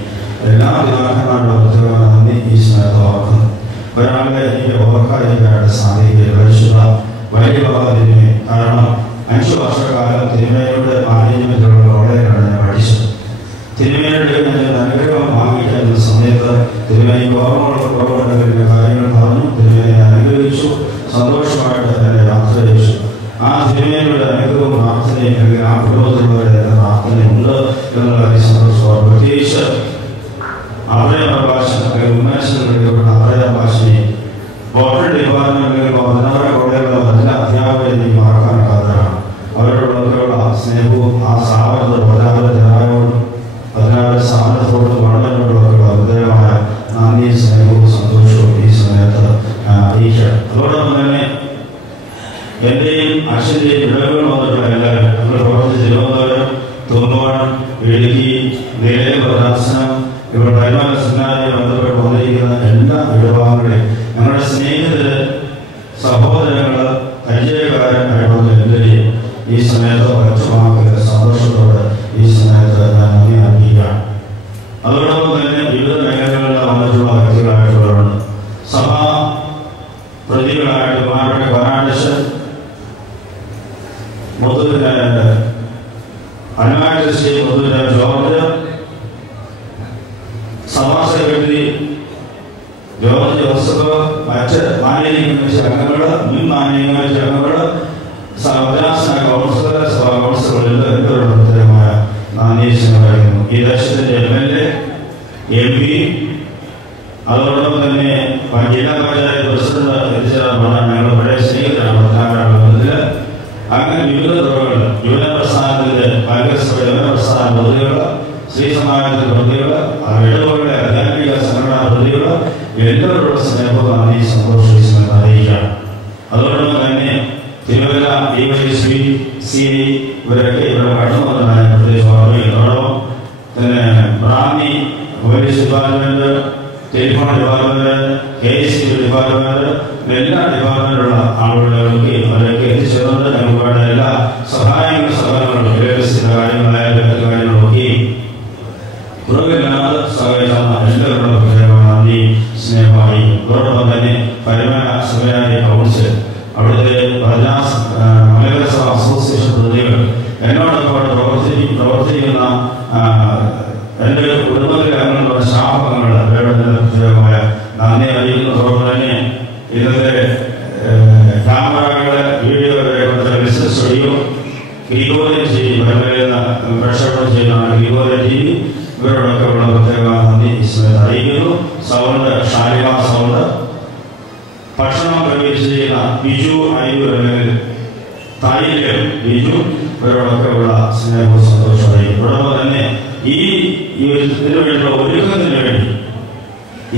എല്ലാ പിതാക്കന്മാരുടെ പ്രത്യേക നന്ദി ഈ സമയത്ത് ഓർക്കുന്നു. ഒരാളെ എനിക്ക് ഓർക്കാതിരിക്കാനായിട്ട് സാധിക്കുക പരിശുദ്ധ വലിയ തിരുമേനി. കാരണം 5 വർഷക്കാലം തിരുമേനിയുടെ മാനേജ്മെന്റിലുള്ള റോളേക്കാണ് ഞാൻ പഠിച്ചത്. തിരുമേനിയുടെ ഞാൻ അനുഗ്രഹം വാങ്ങിക്കുന്ന സമയത്ത് തിരുമേനി ഓർമ്മകളുടെ കാര്യങ്ങൾ പറഞ്ഞു. തിരുമേനിയെ അനുഗ്രഹിച്ചു. സന്തോഷമായിട്ട് എന്നെ യാത്ര ചെയ്യിച്ചു. ആ തിരുമേനിയുടെ അനുഗ്രഹവും പ്രാർത്ഥനയും അല്ലെങ്കിൽ ആ കുടുംബത്തിലുള്ളവരുടെ പ്രാർത്ഥനയുണ്ട് എന്നുള്ള സന്തോഷമാണ്. പ്രത്യേകിച്ച് അഭയ ഭാഷ ഉന്മേഷങ്ങളുടെ അഭയ ഭാഷയെ ഹോട്ടൽ ഡിപ്പാർട്ട്മെന്റുകളിൽ 16 കോളേജുകളിലെ എല്ലാ അധ്യാപകരെയും മറക്കാനാകാത്തതാണ്. അവരോടുള്ള സ്നേഹവും ആ സ്ഥാപനത്തെ 16 ജനങ്ങളോടും 16 സ്ഥാപനത്തോടും വളരെയോടുള്ള ഹൃദയമായ നന്ദിയും സ്നേഹവും സന്തോഷവും ഈ സമയത്ത് അറിയിക്കണം. അതോടൊപ്പം തന്നെ എന്റെയും അച്ഛൻ്റെയും വിടവുകൾ വന്നിട്ടുള്ള എല്ലാവരും നമ്മുടെ പ്രവർത്തിച്ച് തിരുവനന്തപുരം, തുമ്പണം, ഇടുക്കി, നിലയ പ്രദർശനം ഇവിടെ പരിപാല സെമിനാരിയെ ബന്ധപ്പെട്ട് വന്നിരിക്കുന്ന എല്ലാ വിഭാഗങ്ങളെയും ഞങ്ങളുടെ സ്നേഹിതര്, സഹോദരങ്ങള്, പരിചയക്കാരനായിട്ടുള്ള എല്ലാവരെയും ഈ സമയത്ത് വ്യക്തമാക്കുന്ന സന്തോഷത്തോടെ ഈ സമയത്ത് ഞാൻ നന്ദി അറിയിക്കുകയാണ്. അതോടൊപ്പം തന്നെ വിവിധ മേഖലകളിൽ വന്നിട്ടുള്ള വ്യക്തികളായിട്ടുള്ളവരുണ്ട്. സഭാ പ്രതികളായിട്ട് ബഹുമാനപ്പെട്ട കർണാടക് അനുമായിട്ട് ശ്രീ മുതൂര ജോർജ്, സഭാ സെക്രട്ടറി ജോർജ് ജോസഫ്, മറ്റ് മാനേജിംഗ് കമ്മിറ്റി അംഗങ്ങള്, മുൻ മാനേജിംഗ് കമ്മിറ്റി അംഗങ്ങള്, ഭദ്രാസന കൗൺസിലർ, സഭാ കൗൺസിലറുകളിൽ എല്ലാവരുടെ പ്രത്യേകമായ നാനീശ്വരം കഴിക്കുന്നു. ഈ ദേശത്തിന്റെ MLA, MP, അതോടൊപ്പം തന്നെ ജില്ലാ പഞ്ചായത്ത് പ്രസിഡന്റ് എത്തിച്ചേർന്ന ഞങ്ങൾ പഴയ സ്നേഹിതരാണ്. അങ്ങനെ വിവിധ തുറകളിൽ യുവജന പ്രസ്ഥാനത്തിന്റെ പ്രതികൾ, സ്ത്രീ സമാജത്തിന്റെ പ്രതികൾ, ഇടവകളുടെ ആധ്യാത്മിക സംഘടനാ പ്രതികൾ എല്ലാവരുടെ സ്നേഹവും നന്ദി സന്തോഷം അറിയിക്കുകയാണ്. അതോടൊപ്പം തന്നെ തിരുവല്ല DYSP ഇവരൊക്കെ ഇവിടെ കടന്നു വന്നതായ പ്രത്യേകിച്ച് ഓർമ്മയോടൊപ്പം തന്നെ Brahmi police department, telephone department, KSB department, എല്ലാ ഡിപ്പാർട്ട്മെന്റിലുള്ള ആളുകളിലേക്ക് അവരൊക്കെ എത്തിച്ചേർന്ന് നമുക്ക് വേണ്ട എല്ലാ സഹായങ്ങളും സഹകരണങ്ങളും വിദ്യാഭ്യാസത്തിന്റെ കാര്യങ്ങളായാലും മറ്റു കാര്യങ്ങളൊക്കെയും കുറവില്ലാതെ സഹകരിക്കുന്ന എല്ലാവരുടെ പ്രത്യേകമായ നന്ദി സ്നേഹമായി. അതോടൊപ്പം തന്നെ പരിമല സമയാരി കൗൺസിൽ, അവിടുത്തെ മലയാള സഭ അസോസിയേഷൻ പ്രതികൾ, എന്നോടൊപ്പം പ്രവർത്തിക്കുന്ന എൻ്റെ കുടുംബത്തിലെ അംഗങ്ങളുള്ള സ്റ്റാഫംഗങ്ങൾ അവരുടെ പ്രത്യേകമായ നന്ദി അറിയിക്കുന്നു. അതോടൊപ്പം തന്നെ ഇന്നത്തെ ക്യാമറകള്, വീഡിയോകളെ ബിസിനസ് സ്റ്റുഡിയോ, ഗ്രിഗോറിയൻ TV പ്രക്ഷേപണം ചെയ്യുന്ന ഗ്രിഗോറിയൻ TV ഇവരോടൊക്കെ ഉള്ള പ്രത്യേക നന്ദി അറിയിക്കുന്നു. സൗണ്ട്, ഷാലിമ സൗണ്ട്, ഭക്ഷണം ക്രമീകരിച്ച് ചെയ്യുന്ന ബിജു അയ്യൂർ അല്ലെങ്കിൽ തായിലും ബിജു ഇവരോടൊക്കെ ഉള്ള സ്നേഹവും സന്തോഷം അറിയിക്കും. അതോടൊപ്പം തന്നെ ഇതിനു വേണ്ടിയുള്ള ഒരുക്കത്തിന് വേണ്ടി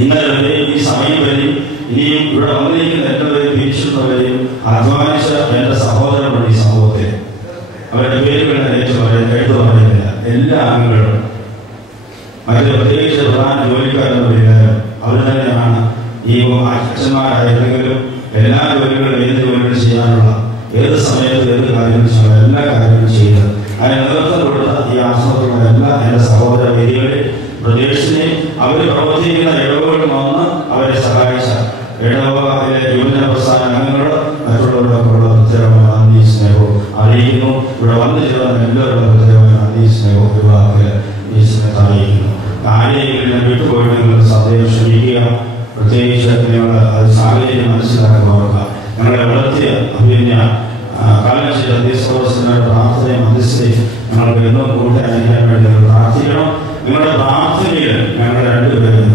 ഇന്നലെ ഈ സമയം വരെ ഇനിയും ഇവിടെ വന്നിരിക്കുന്ന എല്ലാവരെയും തിരിച്ചിട്ടുള്ളവരെയും അധ്വാനിച്ച എൻ്റെ സഹോദരന്മാരുടെ ഈ സമൂഹത്തെ അവരുടെ പേരുകൾ എടുത്തു പറയുന്നില്ല. എല്ലാ അംഗങ്ങളും മറ്റ് പ്രത്യേകിച്ച് പ്രധാന ജോലിക്കാരെന്ന് പറയുന്നത് അവർ തന്നെയാണ്. ഈ അച്ഛന്മാരായിരുന്നെങ്കിലും എല്ലാ ജോലികളും ഏത് ജോലികൾ ചെയ്യാനുള്ള ഏത് സമയത്ത് ഏത് കാര്യങ്ങൾ ചെയ്യാൻ എല്ലാ കാര്യങ്ങളും ചെയ്ത് അതിന് നേതൃത്വം കൊടുത്ത ഈ ആശ്രമത്തിലുള്ള എല്ലാ എൻ്റെ സഹോദര വേദികളെ പ്രദേശിനെയും അവർ പ്രവർത്തിക്കുന്ന ഇടവുകളിൽ വന്ന് അവരെ സഹായിച്ച ഇടവകയിലെ യുവജന പ്രസ്ഥാന അംഗങ്ങൾ മറ്റുള്ളവരൊക്കെ ഉള്ള പ്രത്യേകമായ നന്ദി സ്നേഹവും അറിയിക്കുന്നു. ഇവിടെ വന്നു ചേർന്ന എല്ലാവരുടെ പ്രത്യേകമായ നന്ദി സ്നേഹവും വിവാഹത്തിൽ ഈ സ്നേഹത്തെ അറിയിക്കുന്നു. ആരെയെങ്കിലും വിട്ടുപോയിട്ടുണ്ടെങ്കിൽ സദ്യം ക്ഷമിക്കുക. പ്രത്യേകിച്ച് നിങ്ങൾ അത് സാഹചര്യം മനസ്സിലാക്കുന്നവർക്ക് ഞങ്ങളെ വളർത്തിയ അഭിനയ കാലശേഷി അധ്യക്ഷന്റെ പ്രാർത്ഥനയും മധ്യസ്ഥയും ഞങ്ങൾക്ക് എന്നും കൂട്ടായിരിക്കാൻ വേണ്ടി നിങ്ങൾ പ്രാർത്ഥിക്കണം. നിങ്ങളുടെ പ്രാർത്ഥനയിൽ ഞങ്ങൾ രണ്ടുപേരും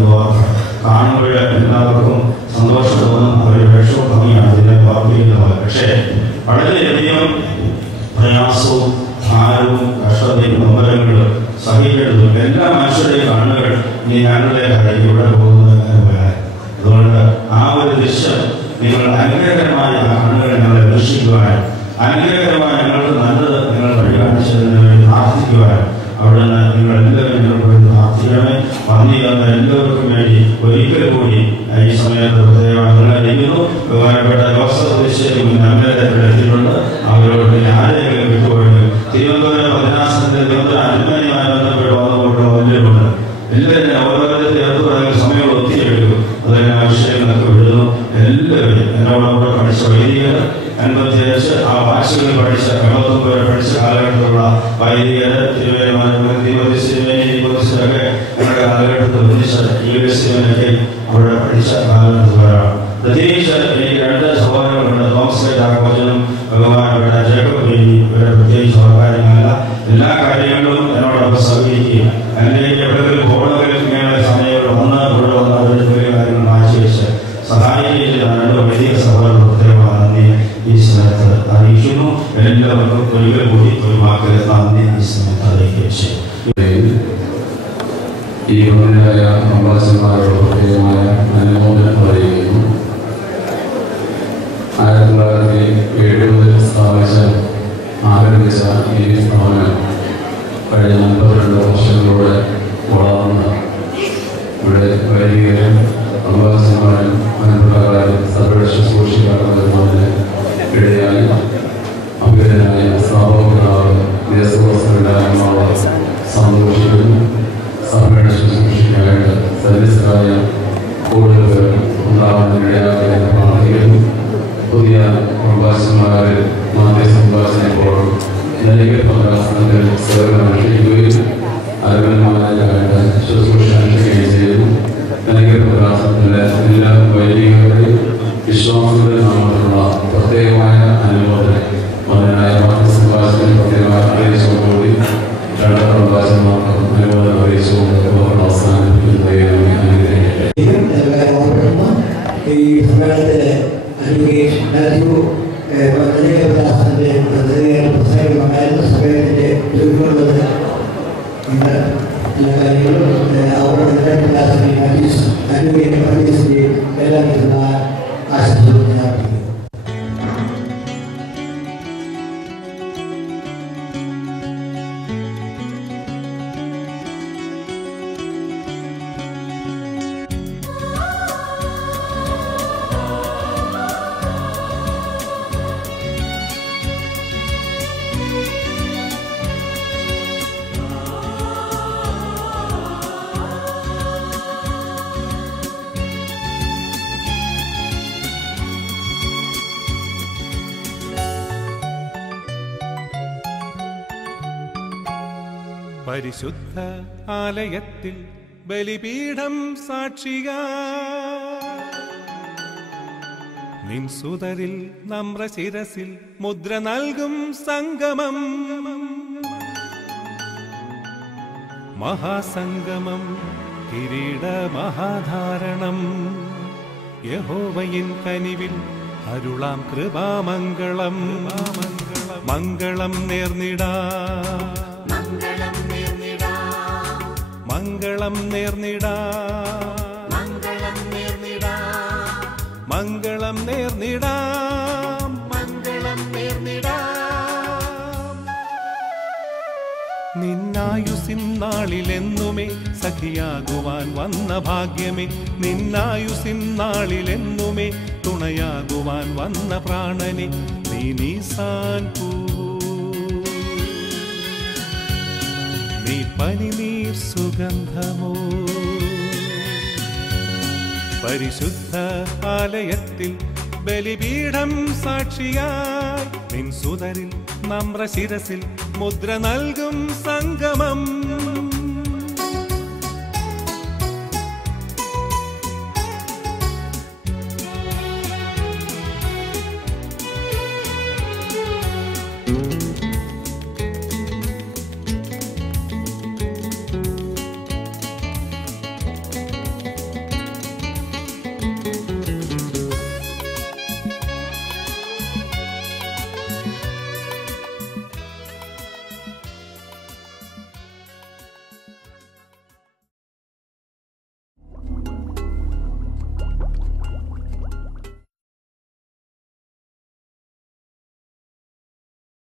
കാണുമ്പോൾ എല്ലാവർക്കും സന്തോഷം തോന്നും. അവരുടെ വിഷമം ഭംഗിയാണ് ഇതിനെ പ്രാർത്ഥിക്കുന്നത്. പക്ഷേ വളരെയധികം പ്രയാസവും ഭാരവും കഷ്ടതയും നൊമ്പരങ്ങളും സഹിക്കേണ്ടതും എല്ലാ മനുഷ്യരുടെയും കണ്ണുകൾ ഇനി ഞങ്ങളുടെ കടയിൽ ഇവിടെ പോകുന്നത് പോയാൽ അതുകൊണ്ട് ആ ഒരു ദൃശ്യം നിങ്ങൾ അനുഗ്രഹകരമായ ആ കണ്ണുകളെ ഞങ്ങളെ ദർശിക്കുവാനും അനുഗ്രഹകരമായ ഞങ്ങൾക്ക് നല്ലത് നിങ്ങൾ വഴികാണിച്ചതിന് വേണ്ടി പ്രാർത്ഥിക്കുവാനും അവിടുന്ന് നിങ്ങൾ എല്ലാവരും ഞങ്ങൾക്ക് വേണ്ടി പ്രാർത്ഥിക്കണമേ. പന്നി തന്ന എല്ലാവർക്കും വേണ്ടി ഒരിക്കൽ കൂടി ഈ സമയത്ത് പ്രത്യേകമായി അറിയിക്കുന്നു. ബഹുമാനപ്പെട്ട ജോസഫ് എത്തിയിട്ടുണ്ട്. അവരോട് ആരെങ്കിലും വിട്ടുപോയിട്ട് തിരുവനന്തപുരം ഭദ്രാസനത്തിന്റെ അനുമതിയുമായി ബന്ധപ്പെട്ട് വന്നുകൊണ്ടുള്ള വലിയതുണ്ട്. എല്ലാവരും അവരുടെ ചേർത്ത് പറയാൻ സമയം ഒത്തിരി എടുക്കും. അതെല്ലാം വിഷയങ്ങളൊക്കെ വിടുന്നു. എല്ലാവരും എന്നോടൊപ്പം പഠിച്ച വൈദികർ 85 ആ ഭാഷകളിൽ പഠിച്ച 79 വരെ പഠിച്ച കാലഘട്ടത്തിലുള്ള വൈദികര് തിരുവനന്തപുരമൊക്കെ ഞങ്ങളുടെ കാലഘട്ടത്തിൽ ഒന്നിച്ച യുഎസ്ഒക്കെ അവിടെ പഠിച്ച കാലഘട്ടത്തിലാണ്. പ്രത്യേകിച്ച് എനിക്ക് 2 സഹോദരങ്ങളുണ്ട്. തോമസ് ജാക്കോച്ചനും ബഹുമാനപ്പെട്ട ജേക്കബ് ബേബി. ഇവരെ പ്രത്യേകിച്ച് കാര്യങ്ങളല്ല, എല്ലാ കാര്യങ്ങളിലും എന്നോടൊപ്പം സഹകരിക്കുകയും അതിലേക്ക് എവിടെയെങ്കിലും പോകണമെങ്കിൽ ഇങ്ങനെ സമയങ്ങൾ വന്ന് ഇവിടെ വന്ന് അവരുടെ ജോലി കാര്യങ്ങൾ മാറ്റിവെച്ച് സഹായിക്കുകയും ചെയ്ത 2 വലിയ സഹോദരങ്ങൾ പ്രത്യേകമായ നന്ദി ഈ സമയത്ത് അറിയിക്കുന്നു. എല്ലാവർക്കും ഒരിക്കൽ കൂടി ഒരു വാക്കിൽ നന്ദി ഈ സമയത്ത് അറിയിക്കുകയും ചെയ്യും. ഈ ബഹുമാനായ അംബാസഡർമാരോട് പ്രത്യേകമായ അനുമോദനം അറിയിക്കുന്നു. 1970 സ്ഥാപിച്ച ആരംഭിച്ച ഈ സ്ഥാപനം കഴിഞ്ഞ 42 വർഷങ്ങളിലൂടെ വളർന്ന് ഇവിടെ വൈദികരും അംബാസഡർമാരും അനുപ്രകാരം സഭയുടെ ശുശ്രൂഷിക്കാറുന്നതിന് ഇടയായി അഭിനനായ സ്ഥാപകനാവ് ദേശവാസമാവ് സന്തോഷിക്കുന്നു. സഭയുടെ ശുശ്രൂഷയ്ക്കായിട്ട് സദസ്യരായ കൂടുതൽ പേർ ഉണ്ടാകുന്നതിനിടയാകുമെന്ന് പ്രാർത്ഥിക്കുന്നു. പുതിയ പ്രഭാഷന്മാരിൽ മാധ്യ സംഭാഷണപ്പോഴും ഭദ്രാസനത്തിൽ സേവനമനുഷ്ഠിക്കുകയും അരവന്മാരായിട്ട് ശുശ്രൂഷ അനുഷ്ഠിക്കുകയും ചെയ്തു. ഭദ്രാസനത്തിലെ എല്ലാ വൈദികരുടെയും വിശ്വാസികളുടെ നാമത്തിലുള്ള പ്രത്യേകമായ അനുമോദനം മകനായ മാധ്യ സംഭാഷണത്തിൽ പ്രത്യേകമായി അറിയിച്ചുകൊണ്ടുകൂടി 2 പ്രഭാഷന്മാർക്കും അനുമോദനം അറിയിച്ചുകൊണ്ട് അവസാനിപ്പിക്കുന്ന ഈ സമ്മേളനത്തിലെ പ്രസംഗമായിരുന്ന സമയത്തിന്റെ ഇന്ന് എല്ലാ കാര്യങ്ങളും അവരുടെ എല്ലാ വിധ ആശംസകളും ഞാൻ അർപ്പിക്കുന്നു. പരിശുദ്ധ ആലയത്തിൽ ബലിപീഠം സാക്ഷിയാ നിൻ സുതരിൽ നമ്രശിരസിൽ മുദ്ര നൽകും സംഗമം മഹാസംഗമം കിരീട മഹാധാരണം യഹോവയിൻ കനിവിൽ അരുളാം കൃപാമംഗളം മംഗളം നേർന്നിടാ മംഗളം നേർന്നിടാ മംഗളം നേർന്നിടാ മംഗളം നേർന്നിടാ നിന്നായുസിൻ നാളിലെന്നുമേ സഖിയാകുവാൻ വന്ന ഭാഗ്യമേ നിന്നായുസിൻ നാളിലെന്നുമേ തുണയാകുവാൻ വന്ന പ്രാണനെ നീ നീസാൻ നീ പനിനീർ സുഗന്ധമോ പരിശുദ്ധ ആലയത്തിൽ ബലിപീഠം സാക്ഷിയായി നിൻ സുതരിൽ നമ്രശിരസിൽ മുദ്ര നൽകും സംഗമം